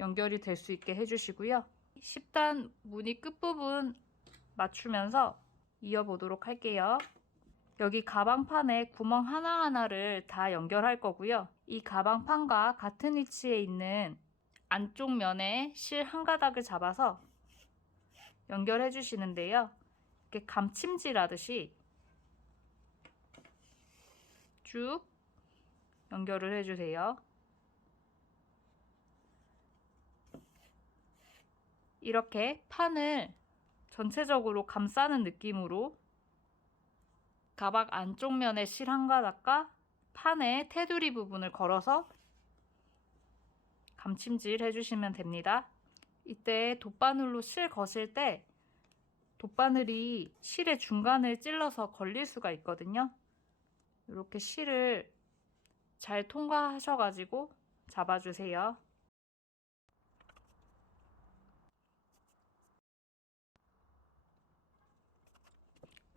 연결이 될 수 있게 해주시고요. 10단 무늬 끝부분 맞추면서 이어보도록 할게요. 여기 가방판에 구멍 하나하나를 다 연결할 거고요. 이 가방판과 같은 위치에 있는 안쪽 면에 실 한 가닥을 잡아서 연결해 주시는데요. 이렇게 감침질 하듯이 쭉 연결을 해주세요. 이렇게 판을 전체적으로 감싸는 느낌으로 가방 안쪽 면에 실 한 가닥과 판의 테두리 부분을 걸어서 감침질 해주시면 됩니다. 이때 돗바늘로 실 거실 때 돗바늘이 실의 중간을 찔러서 걸릴 수가 있거든요. 이렇게 실을 잘 통과하셔가지고 잡아주세요.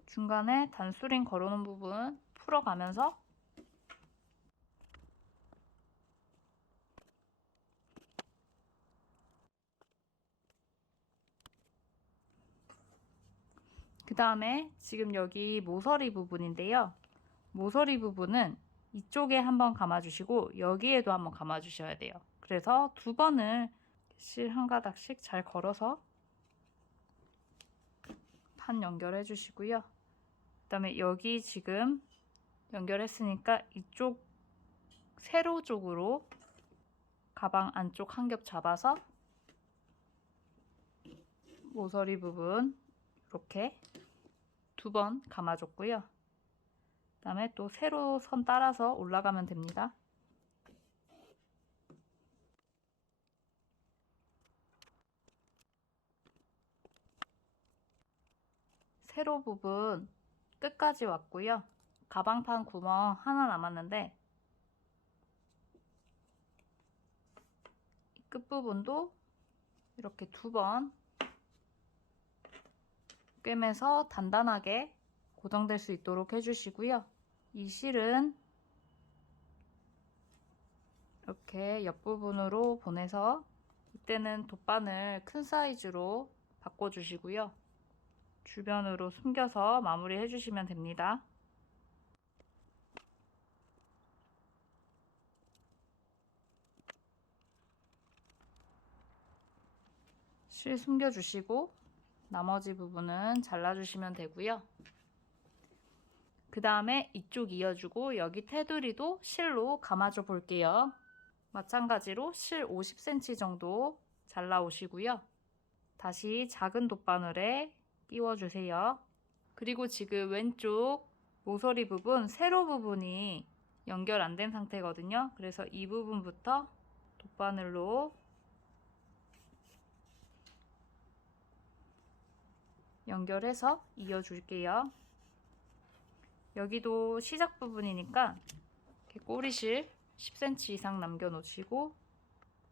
중간에 단수링 걸어놓은 부분 풀어가면서 그 다음에 지금 여기 모서리 부분인데요. 모서리 부분은 이쪽에 한번 감아주시고 여기에도 한번 감아주셔야 돼요. 그래서 2번을 실 한 가닥씩 잘 걸어서 판 연결해 주시고요. 그 다음에 여기 지금 연결했으니까 이쪽 세로 쪽으로 가방 안쪽 한 겹 잡아서 모서리 부분 이렇게 2번 감아줬고요. 그 다음에 또 세로 선 따라서 올라가면 됩니다. 세로 부분 끝까지 왔고요. 가방판 구멍 하나 남았는데 끝부분도 이렇게 2번 꿰매서 단단하게 고정될 수 있도록 해주시고요. 이 실은 이렇게 옆부분으로 보내서 이때는 돗바늘 큰 사이즈로 바꿔주시고요. 주변으로 숨겨서 마무리 해주시면 됩니다. 실 숨겨주시고 나머지 부분은 잘라주시면 되고요. 그 다음에 이쪽 이어주고 여기 테두리도 실로 감아줘 볼게요. 마찬가지로 실 50cm 정도 잘라 오시고요. 다시 작은 돗바늘에 끼워주세요. 그리고 지금 왼쪽 모서리 부분, 세로 부분이 연결 안 된 상태거든요. 그래서 이 부분부터 돗바늘로 연결해서 이어줄게요. 여기도 시작 부분이니까 이렇게 꼬리실 10cm 이상 남겨놓으시고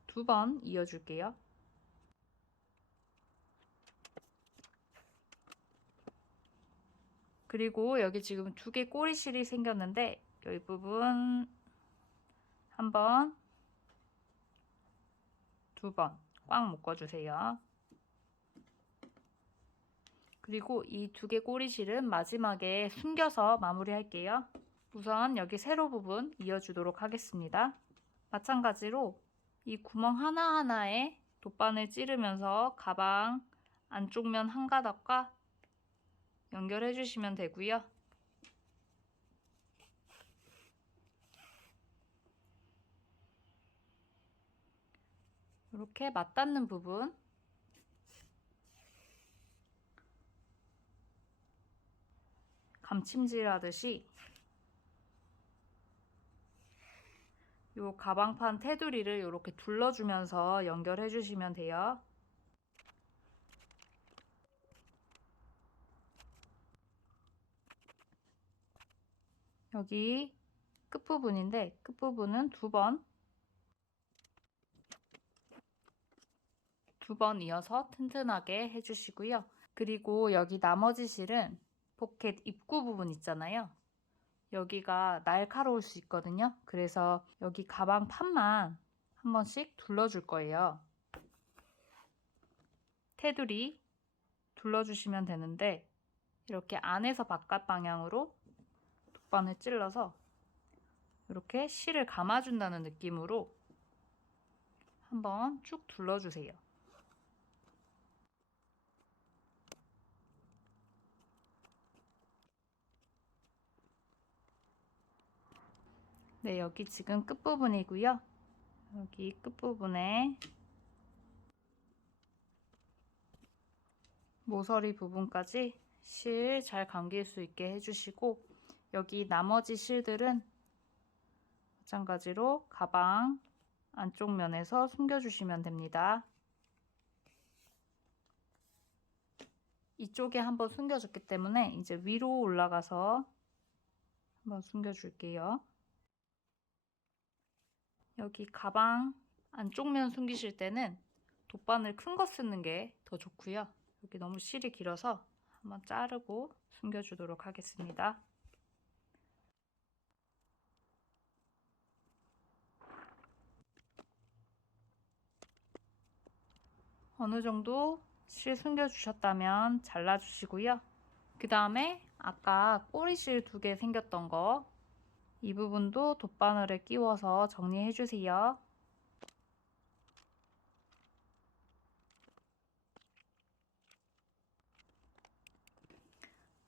2번 이어줄게요. 그리고 여기 지금 2개 꼬리실이 생겼는데 여기 부분 1번, 2번 꽉 묶어주세요. 그리고 이 2개 꼬리실은 마지막에 숨겨서 마무리할게요. 우선 여기 세로 부분 이어주도록 하겠습니다. 마찬가지로 이 구멍 하나하나에 돗바늘 찌르면서 가방 안쪽 면 한 가닥과 연결해 주시면 되고요. 이렇게 맞닿는 부분 감침질 하듯이 요 가방판 테두리를 이렇게 둘러주면서 연결해 주시면 돼요. 여기 끝부분인데 끝부분은 2번 이어서 튼튼하게 해주시고요. 그리고 여기 나머지 실은 포켓 입구 부분 있잖아요. 여기가 날카로울 수 있거든요. 그래서 여기 가방 판만 한 번씩 둘러줄 거예요. 테두리 둘러주시면 되는데 이렇게 안에서 바깥 방향으로 돗바늘 찔러서 이렇게 실을 감아준다는 느낌으로 한번 쭉 둘러주세요. 네, 여기 지금 끝부분이고요. 여기 끝부분에 모서리 부분까지 실 잘 감길 수 있게 해주시고 여기 나머지 실들은 마찬가지로 가방 안쪽 면에서 숨겨주시면 됩니다. 이쪽에 한번 숨겨줬기 때문에 이제 위로 올라가서 한번 숨겨줄게요. 여기 가방 안쪽 면 숨기실 때는 돗바늘 큰 거 쓰는 게 더 좋고요. 여기 너무 실이 길어서 한번 자르고 숨겨주도록 하겠습니다. 어느 정도 실 숨겨주셨다면 잘라주시고요. 그 다음에 아까 꼬리실 2개 생겼던 거 이 부분도 돗바늘에 끼워서 정리해주세요.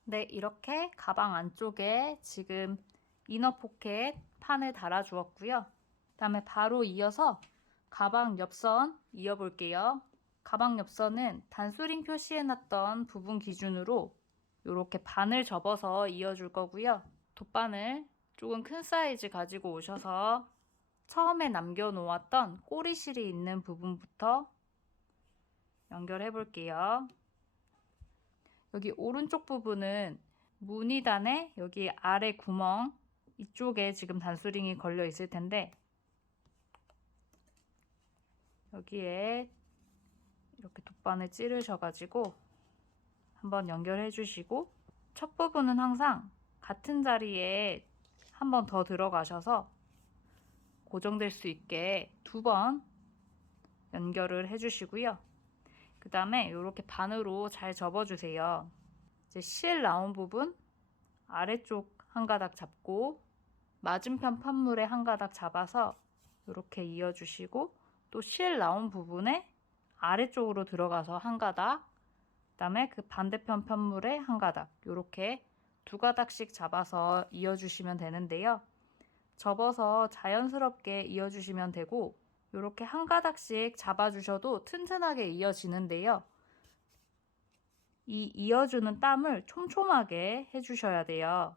네, 이렇게 가방 안쪽에 지금 이너 포켓 판을 달아 주었고요. 그 다음에 바로 이어서 가방 옆선 이어볼게요. 가방 옆선은 단수링 표시해놨던 부분 기준으로 이렇게 반을 접어서 이어줄 거고요. 돗바늘 조금 큰 사이즈 가지고 오셔서 처음에 남겨놓았던 꼬리실이 있는 부분부터 연결해 볼게요. 여기 오른쪽 부분은 무늬단에 여기 아래 구멍 이쪽에 지금 단수링이 걸려 있을 텐데 여기에 이렇게 돗바늘 찌르셔가지고 한번 연결해 주시고 첫 부분은 항상 같은 자리에 한 번 더 들어가셔서 고정될 수 있게 2번 연결을 해 주시고요. 그 다음에 이렇게 반으로 잘 접어주세요. 이제 실 나온 부분 아래쪽 한 가닥 잡고 맞은편 판물에 한 가닥 잡아서 이렇게 이어주시고 또 실 나온 부분에 아래쪽으로 들어가서 한 가닥 그 다음에 그 반대편 판물에 한 가닥 이렇게 2가닥씩 잡아서 이어주시면 되는데요. 접어서 자연스럽게 이어주시면 되고 이렇게 한 가닥씩 잡아주셔도 튼튼하게 이어지는데요. 이 이어주는 땀을 촘촘하게 해주셔야 돼요.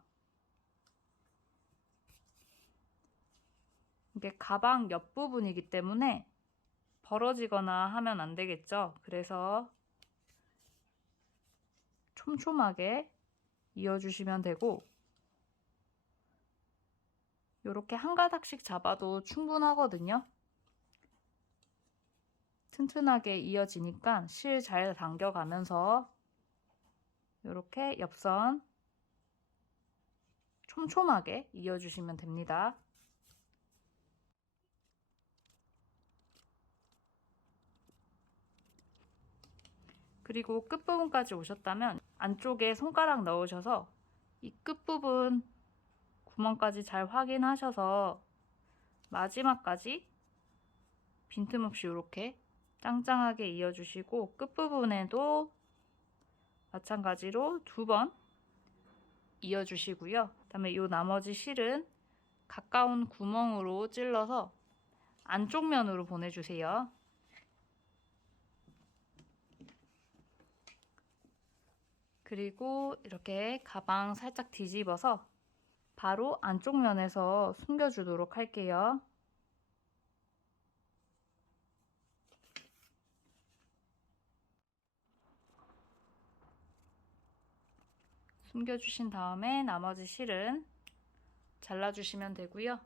이게 가방 옆부분이기 때문에 벌어지거나 하면 안 되겠죠. 그래서 촘촘하게 이어주시면 되고 이렇게 한 가닥씩 잡아도 충분하거든요. 튼튼하게 이어지니까 실 잘 당겨가면서 이렇게 옆선 촘촘하게 이어주시면 됩니다. 그리고 끝부분까지 오셨다면 안쪽에 손가락 넣으셔서 이 끝부분 구멍까지 잘 확인하셔서 마지막까지 빈틈없이 이렇게 짱짱하게 이어주시고 끝부분에도 마찬가지로 2번 이어주시고요. 그 다음에 이 나머지 실은 가까운 구멍으로 찔러서 안쪽 면으로 보내주세요. 그리고 이렇게 가방 살짝 뒤집어서 바로 안쪽 면에서 숨겨주도록 할게요. 숨겨주신 다음에 나머지 실은 잘라주시면 되고요.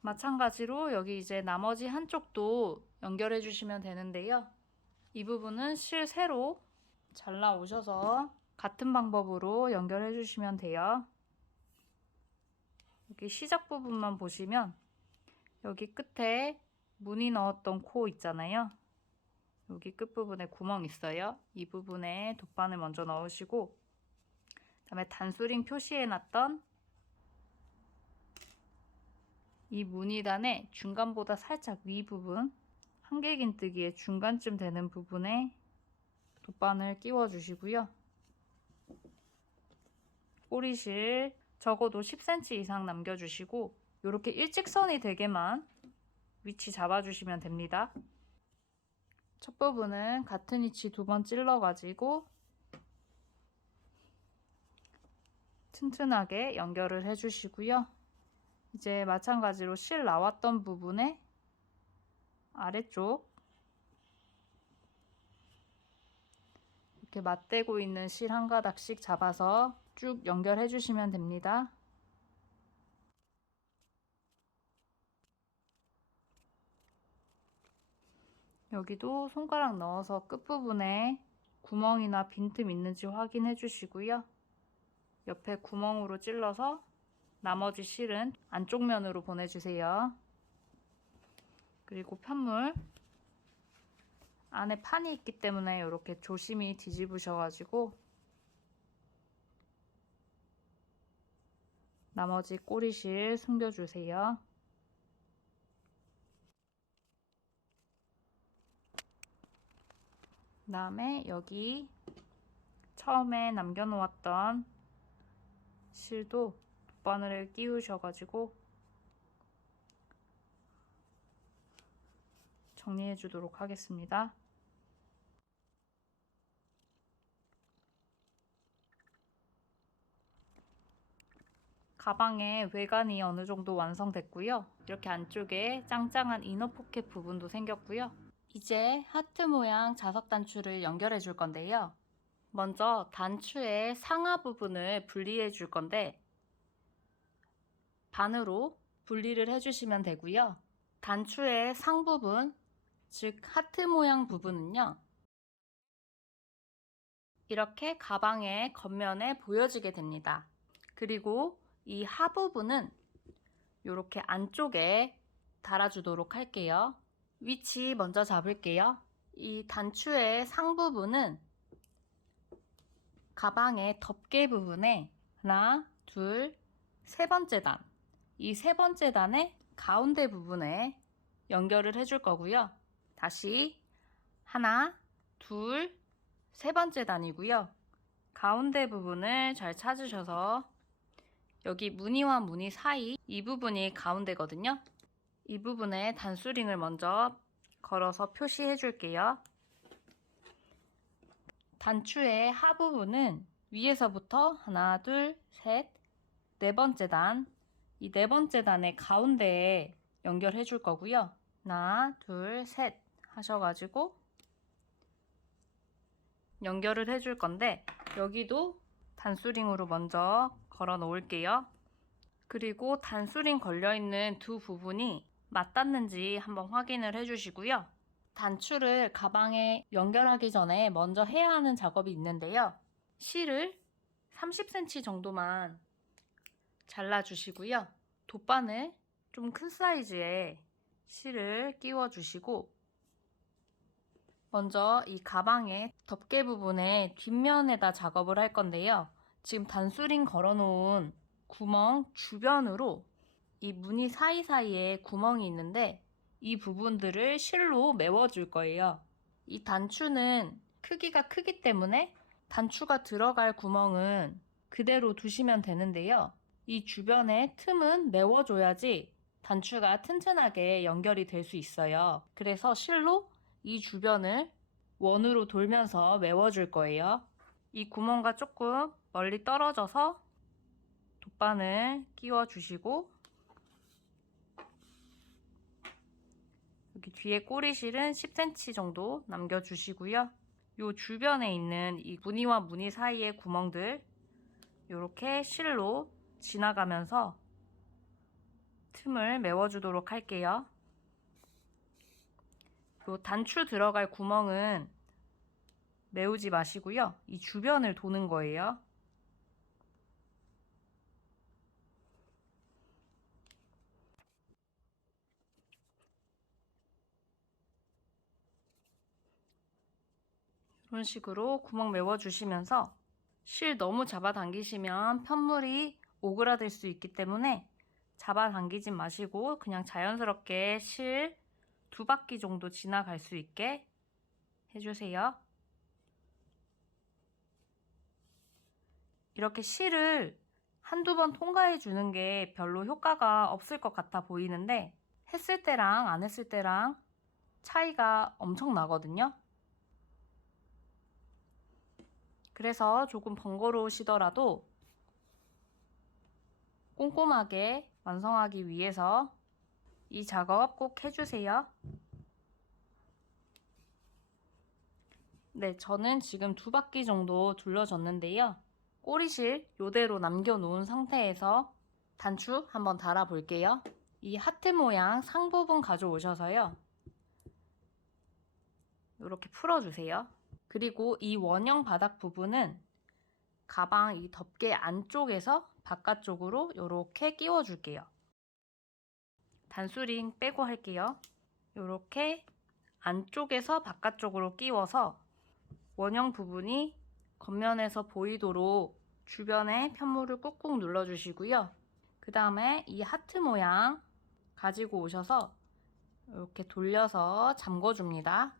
마찬가지로 여기 이제 나머지 한쪽도 연결해 주시면 되는데요. 이 부분은 실 세로 잘라 오셔서 같은 방법으로 연결해 주시면 돼요. 여기 시작 부분만 보시면 여기 끝에 무늬 넣었던 코 있잖아요. 여기 끝부분에 구멍 있어요. 이 부분에 돗바늘 먼저 넣으시고 그다음에 단수링 표시해 놨던 이 무늬단의 중간보다 살짝 위 부분, 한길긴뜨기의 중간쯤 되는 부분에 돗바늘 끼워 주시고요. 꼬리실 적어도 10cm 이상 남겨주시고 이렇게 일직선이 되게만 위치 잡아주시면 됩니다. 첫 부분은 같은 위치 2번 찔러가지고 튼튼하게 연결을 해주시고요. 이제 마찬가지로 실 나왔던 부분에 아래쪽 이렇게 맞대고 있는 실 한 가닥씩 잡아서 쭉 연결해 주시면 됩니다. 여기도 손가락 넣어서 끝부분에 구멍이나 빈틈 있는지 확인해 주시고요. 옆에 구멍으로 찔러서 나머지 실은 안쪽 면으로 보내주세요. 그리고 편물 안에 판이 있기 때문에 이렇게 조심히 뒤집으셔가지고 나머지 꼬리실 숨겨주세요. 그 다음에 여기 처음에 남겨놓았던 실도 돗바늘을 끼우셔가지고 정리해 주도록 하겠습니다. 가방의 외관이 어느 정도 완성됐고요. 이렇게 안쪽에 짱짱한 이너 포켓 부분도 생겼고요. 이제 하트 모양 자석 단추를 연결해 줄 건데요. 먼저 단추의 상하 부분을 분리해 줄 건데 반으로 분리를 해주시면 되고요. 단추의 상부분, 즉 하트 모양 부분은요. 이렇게 가방의 겉면에 보여지게 됩니다. 그리고 이 하부분은 이렇게 안쪽에 달아주도록 할게요. 위치 먼저 잡을게요. 이 단추의 상부분은 가방의 덮개 부분에 하나, 둘, 세 번째 단, 이 세 번째 단의 가운데 부분에 연결을 해줄 거고요. 다시 하나, 둘, 세 번째 단이고요. 가운데 부분을 잘 찾으셔서 여기 무늬와 무늬 사이 이 부분이 가운데거든요. 이 부분에 단수링을 먼저 걸어서 표시해 줄게요. 단추의 하부분은 위에서부터 하나, 둘, 셋, 네 번째 단, 이 네 번째 단의 가운데에 연결해 줄 거고요. 하나, 둘, 셋 하셔가지고 연결을 해 줄 건데 여기도 단수링으로 먼저 걸어 놓을게요. 그리고 단수링 걸려있는 두 부분이 맞닿는지 한번 확인을 해주시고요. 단추를 가방에 연결하기 전에 먼저 해야 하는 작업이 있는데요. 실을 30cm 정도만 잘라주시고요. 돗바늘 좀 큰 사이즈의 실을 끼워주시고 먼저 이 가방의 덮개 부분의 뒷면에다 작업을 할 건데요. 지금 단수링 걸어놓은 구멍 주변으로 이 무늬 사이사이에 구멍이 있는데 이 부분들을 실로 메워줄 거예요. 이 단추는 크기가 크기 때문에 단추가 들어갈 구멍은 그대로 두시면 되는데요. 이 주변의 틈은 메워줘야지 단추가 튼튼하게 연결이 될 수 있어요. 그래서 실로 이 주변을 원으로 돌면서 메워줄 거예요. 이 구멍과 조금 멀리 떨어져서 돗바늘 끼워주시고 여기 뒤에 꼬리실은 10cm 정도 남겨주시고요. 이 주변에 있는 이 무늬와 무늬 사이의 구멍들 이렇게 실로 지나가면서 틈을 메워주도록 할게요. 이 단추 들어갈 구멍은 메우지 마시고요. 이 주변을 도는 거예요. 이런 식으로 구멍 메워주시면서 실 너무 잡아당기시면 편물이 오그라들 수 있기 때문에 잡아당기지 마시고 그냥 자연스럽게 실 2바퀴 정도 지나갈 수 있게 해주세요. 이렇게 실을 한두 번 통과해 주는 게 별로 효과가 없을 것 같아 보이는데 했을 때랑 안 했을 때랑 차이가 엄청 나거든요. 그래서 조금 번거로우시더라도 꼼꼼하게 완성하기 위해서 이 작업 꼭 해주세요. 네, 저는 지금 2바퀴 정도 둘러줬는데요. 꼬리실 이대로 남겨놓은 상태에서 단추 한번 달아 볼게요. 이 하트 모양 상부분 가져오셔서요. 이렇게 풀어주세요. 그리고 이 원형 바닥 부분은 가방 이 덮개 안쪽에서 바깥쪽으로 이렇게 끼워줄게요. 단수링 빼고 할게요. 이렇게 안쪽에서 바깥쪽으로 끼워서 원형 부분이 겉면에서 보이도록 주변에 편물을 꾹꾹 눌러주시고요. 그 다음에 이 하트 모양 가지고 오셔서 이렇게 돌려서 잠궈줍니다.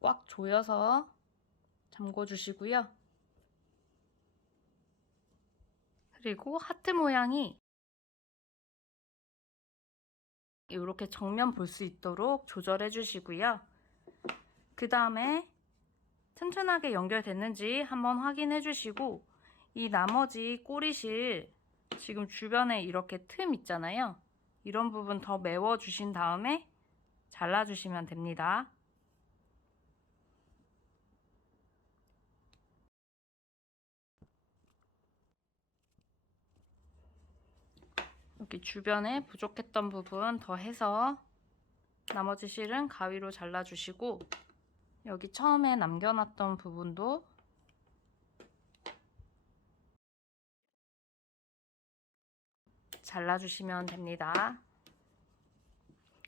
꽉 조여서 잠궈주시고요. 그리고 하트 모양이 이렇게 정면 볼 수 있도록 조절해 주시고요. 그 다음에 튼튼하게 연결됐는지 한번 확인해 주시고 이 나머지 꼬리실 지금 주변에 이렇게 틈 있잖아요. 이런 부분 더 메워 주신 다음에 잘라 주시면 됩니다. 여기 주변에 부족했던 부분 더 해서 나머지 실은 가위로 잘라 주시고 여기 처음에 남겨놨던 부분도 잘라주시면 됩니다.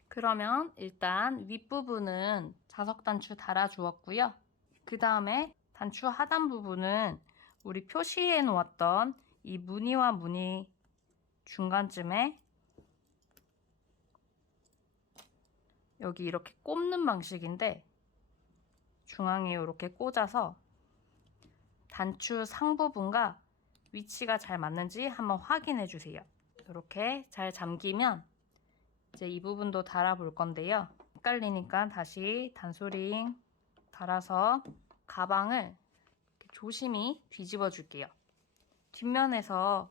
그러면 일단 윗부분은 자석 단추 달아주었고요. 그 다음에 단추 하단 부분은 우리 표시해 놓았던 이 무늬와 무늬 중간쯤에 여기 이렇게 꼽는 방식인데 중앙에 이렇게 꽂아서 단추 상부분과 위치가 잘 맞는지 한번 확인해 주세요. 이렇게 잘 잠기면 이제 이 부분도 달아 볼 건데요. 헷갈리니까 다시 단소링 달아서 가방을 조심히 뒤집어 줄게요. 뒷면에서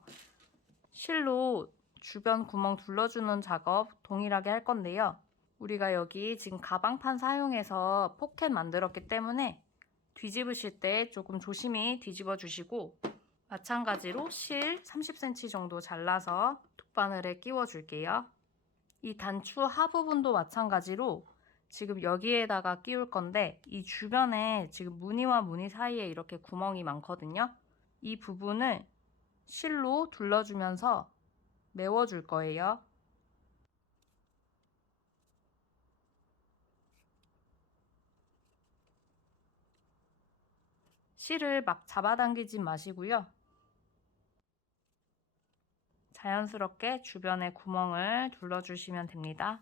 실로 주변 구멍 둘러주는 작업 동일하게 할 건데요. 우리가 여기 지금 가방판 사용해서 포켓 만들었기 때문에 뒤집으실 때 조금 조심히 뒤집어 주시고 마찬가지로 실 30cm 정도 잘라서 툭바늘에 끼워 줄게요. 이 단추 하부분도 마찬가지로 지금 여기에다가 끼울 건데 이 주변에 지금 무늬와 무늬 사이에 이렇게 구멍이 많거든요. 이 부분을 실로 둘러주면서 메워줄 거예요. 실을 막 잡아당기지 마시고요. 자연스럽게 주변에 구멍을 둘러주시면 됩니다.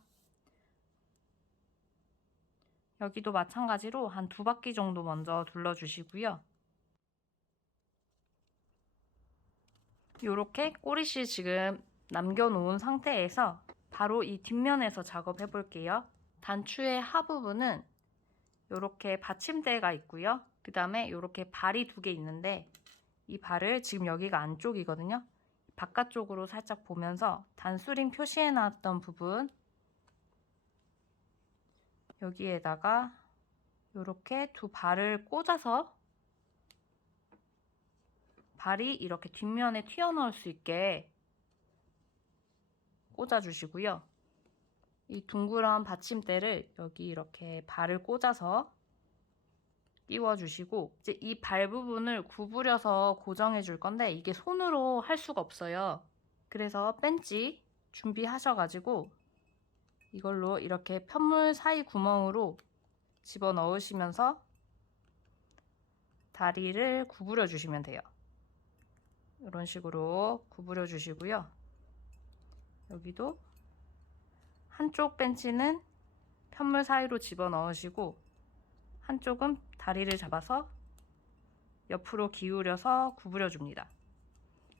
여기도 마찬가지로 한 2바퀴 정도 먼저 둘러주시고요. 이렇게 꼬리실 지금 남겨놓은 상태에서 바로 이 뒷면에서 작업해 볼게요. 단추의 하부분은 이렇게 받침대가 있고요. 그 다음에 이렇게 발이 2개 있는데 이 발을 지금 여기가 안쪽이거든요. 바깥쪽으로 살짝 보면서 단수링 표시해 놨던 부분 여기에다가 이렇게 2 발을 꽂아서 발이 이렇게 뒷면에 튀어나올 수 있게 꽂아주시고요. 이 둥그런 받침대를 여기 이렇게 발을 꽂아서 끼워주시고 이제 이 발 부분을 구부려서 고정해 줄 건데 이게 손으로 할 수가 없어요. 그래서 벤치 준비하셔가지고 이걸로 이렇게 편물 사이 구멍으로 집어 넣으시면서 다리를 구부려 주시면 돼요. 이런 식으로 구부려 주시고요. 여기도 한쪽 벤치는 편물 사이로 집어 넣으시고 한쪽은 다리를 잡아서 옆으로 기울여서 구부려 줍니다.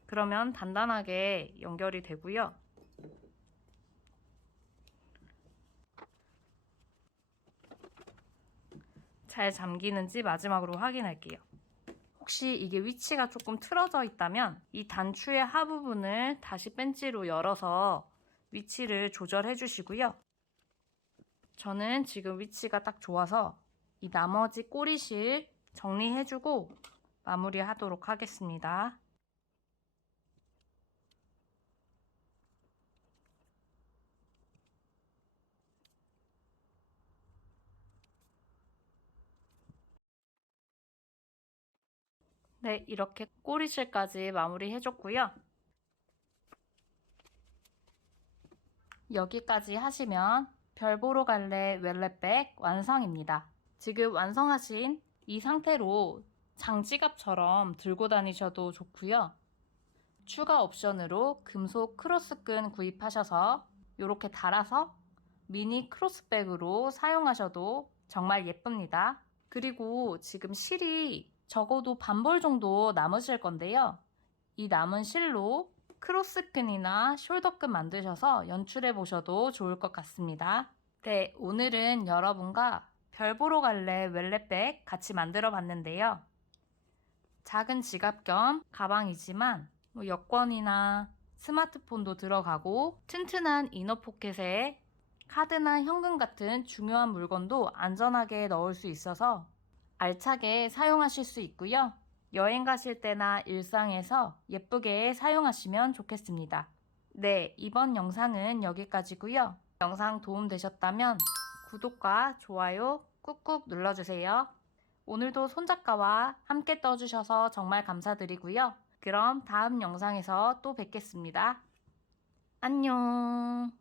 그러면 단단하게 연결이 되고요. 잘 잠기는지 마지막으로 확인할게요. 혹시 이게 위치가 조금 틀어져 있다면 이 단추의 하부분을 다시 벤치로 열어서 위치를 조절해 주시고요. 저는 지금 위치가 딱 좋아서 이 나머지 꼬리실 정리해 주고 마무리 하도록 하겠습니다. 네, 이렇게 꼬리실까지 마무리 해줬고요. 여기까지 하시면 별 보러 갈래 웰렛백 완성입니다. 지금 완성하신 이 상태로 장지갑처럼 들고 다니셔도 좋고요. 추가 옵션으로 금속 크로스끈 구입하셔서 이렇게 달아서 미니 크로스백으로 사용하셔도 정말 예쁩니다. 그리고 지금 실이 적어도 반벌 정도 남으실 건데요. 이 남은 실로 크로스끈이나 숄더끈 만드셔서 연출해 보셔도 좋을 것 같습니다. 네, 오늘은 여러분과 별 보러 갈래 웰렛백 같이 만들어 봤는데요. 작은 지갑 겸 가방이지만 여권이나 스마트폰도 들어가고 튼튼한 이너 포켓에 카드나 현금 같은 중요한 물건도 안전하게 넣을 수 있어서 알차게 사용하실 수 있고요. 여행 가실 때나 일상에서 예쁘게 사용하시면 좋겠습니다. 네, 이번 영상은 여기까지고요. 영상 도움되셨다면 구독과 좋아요 꾹꾹 눌러주세요. 오늘도 손작가와 함께 떠주셔서 정말 감사드리고요. 그럼 다음 영상에서 또 뵙겠습니다. 안녕.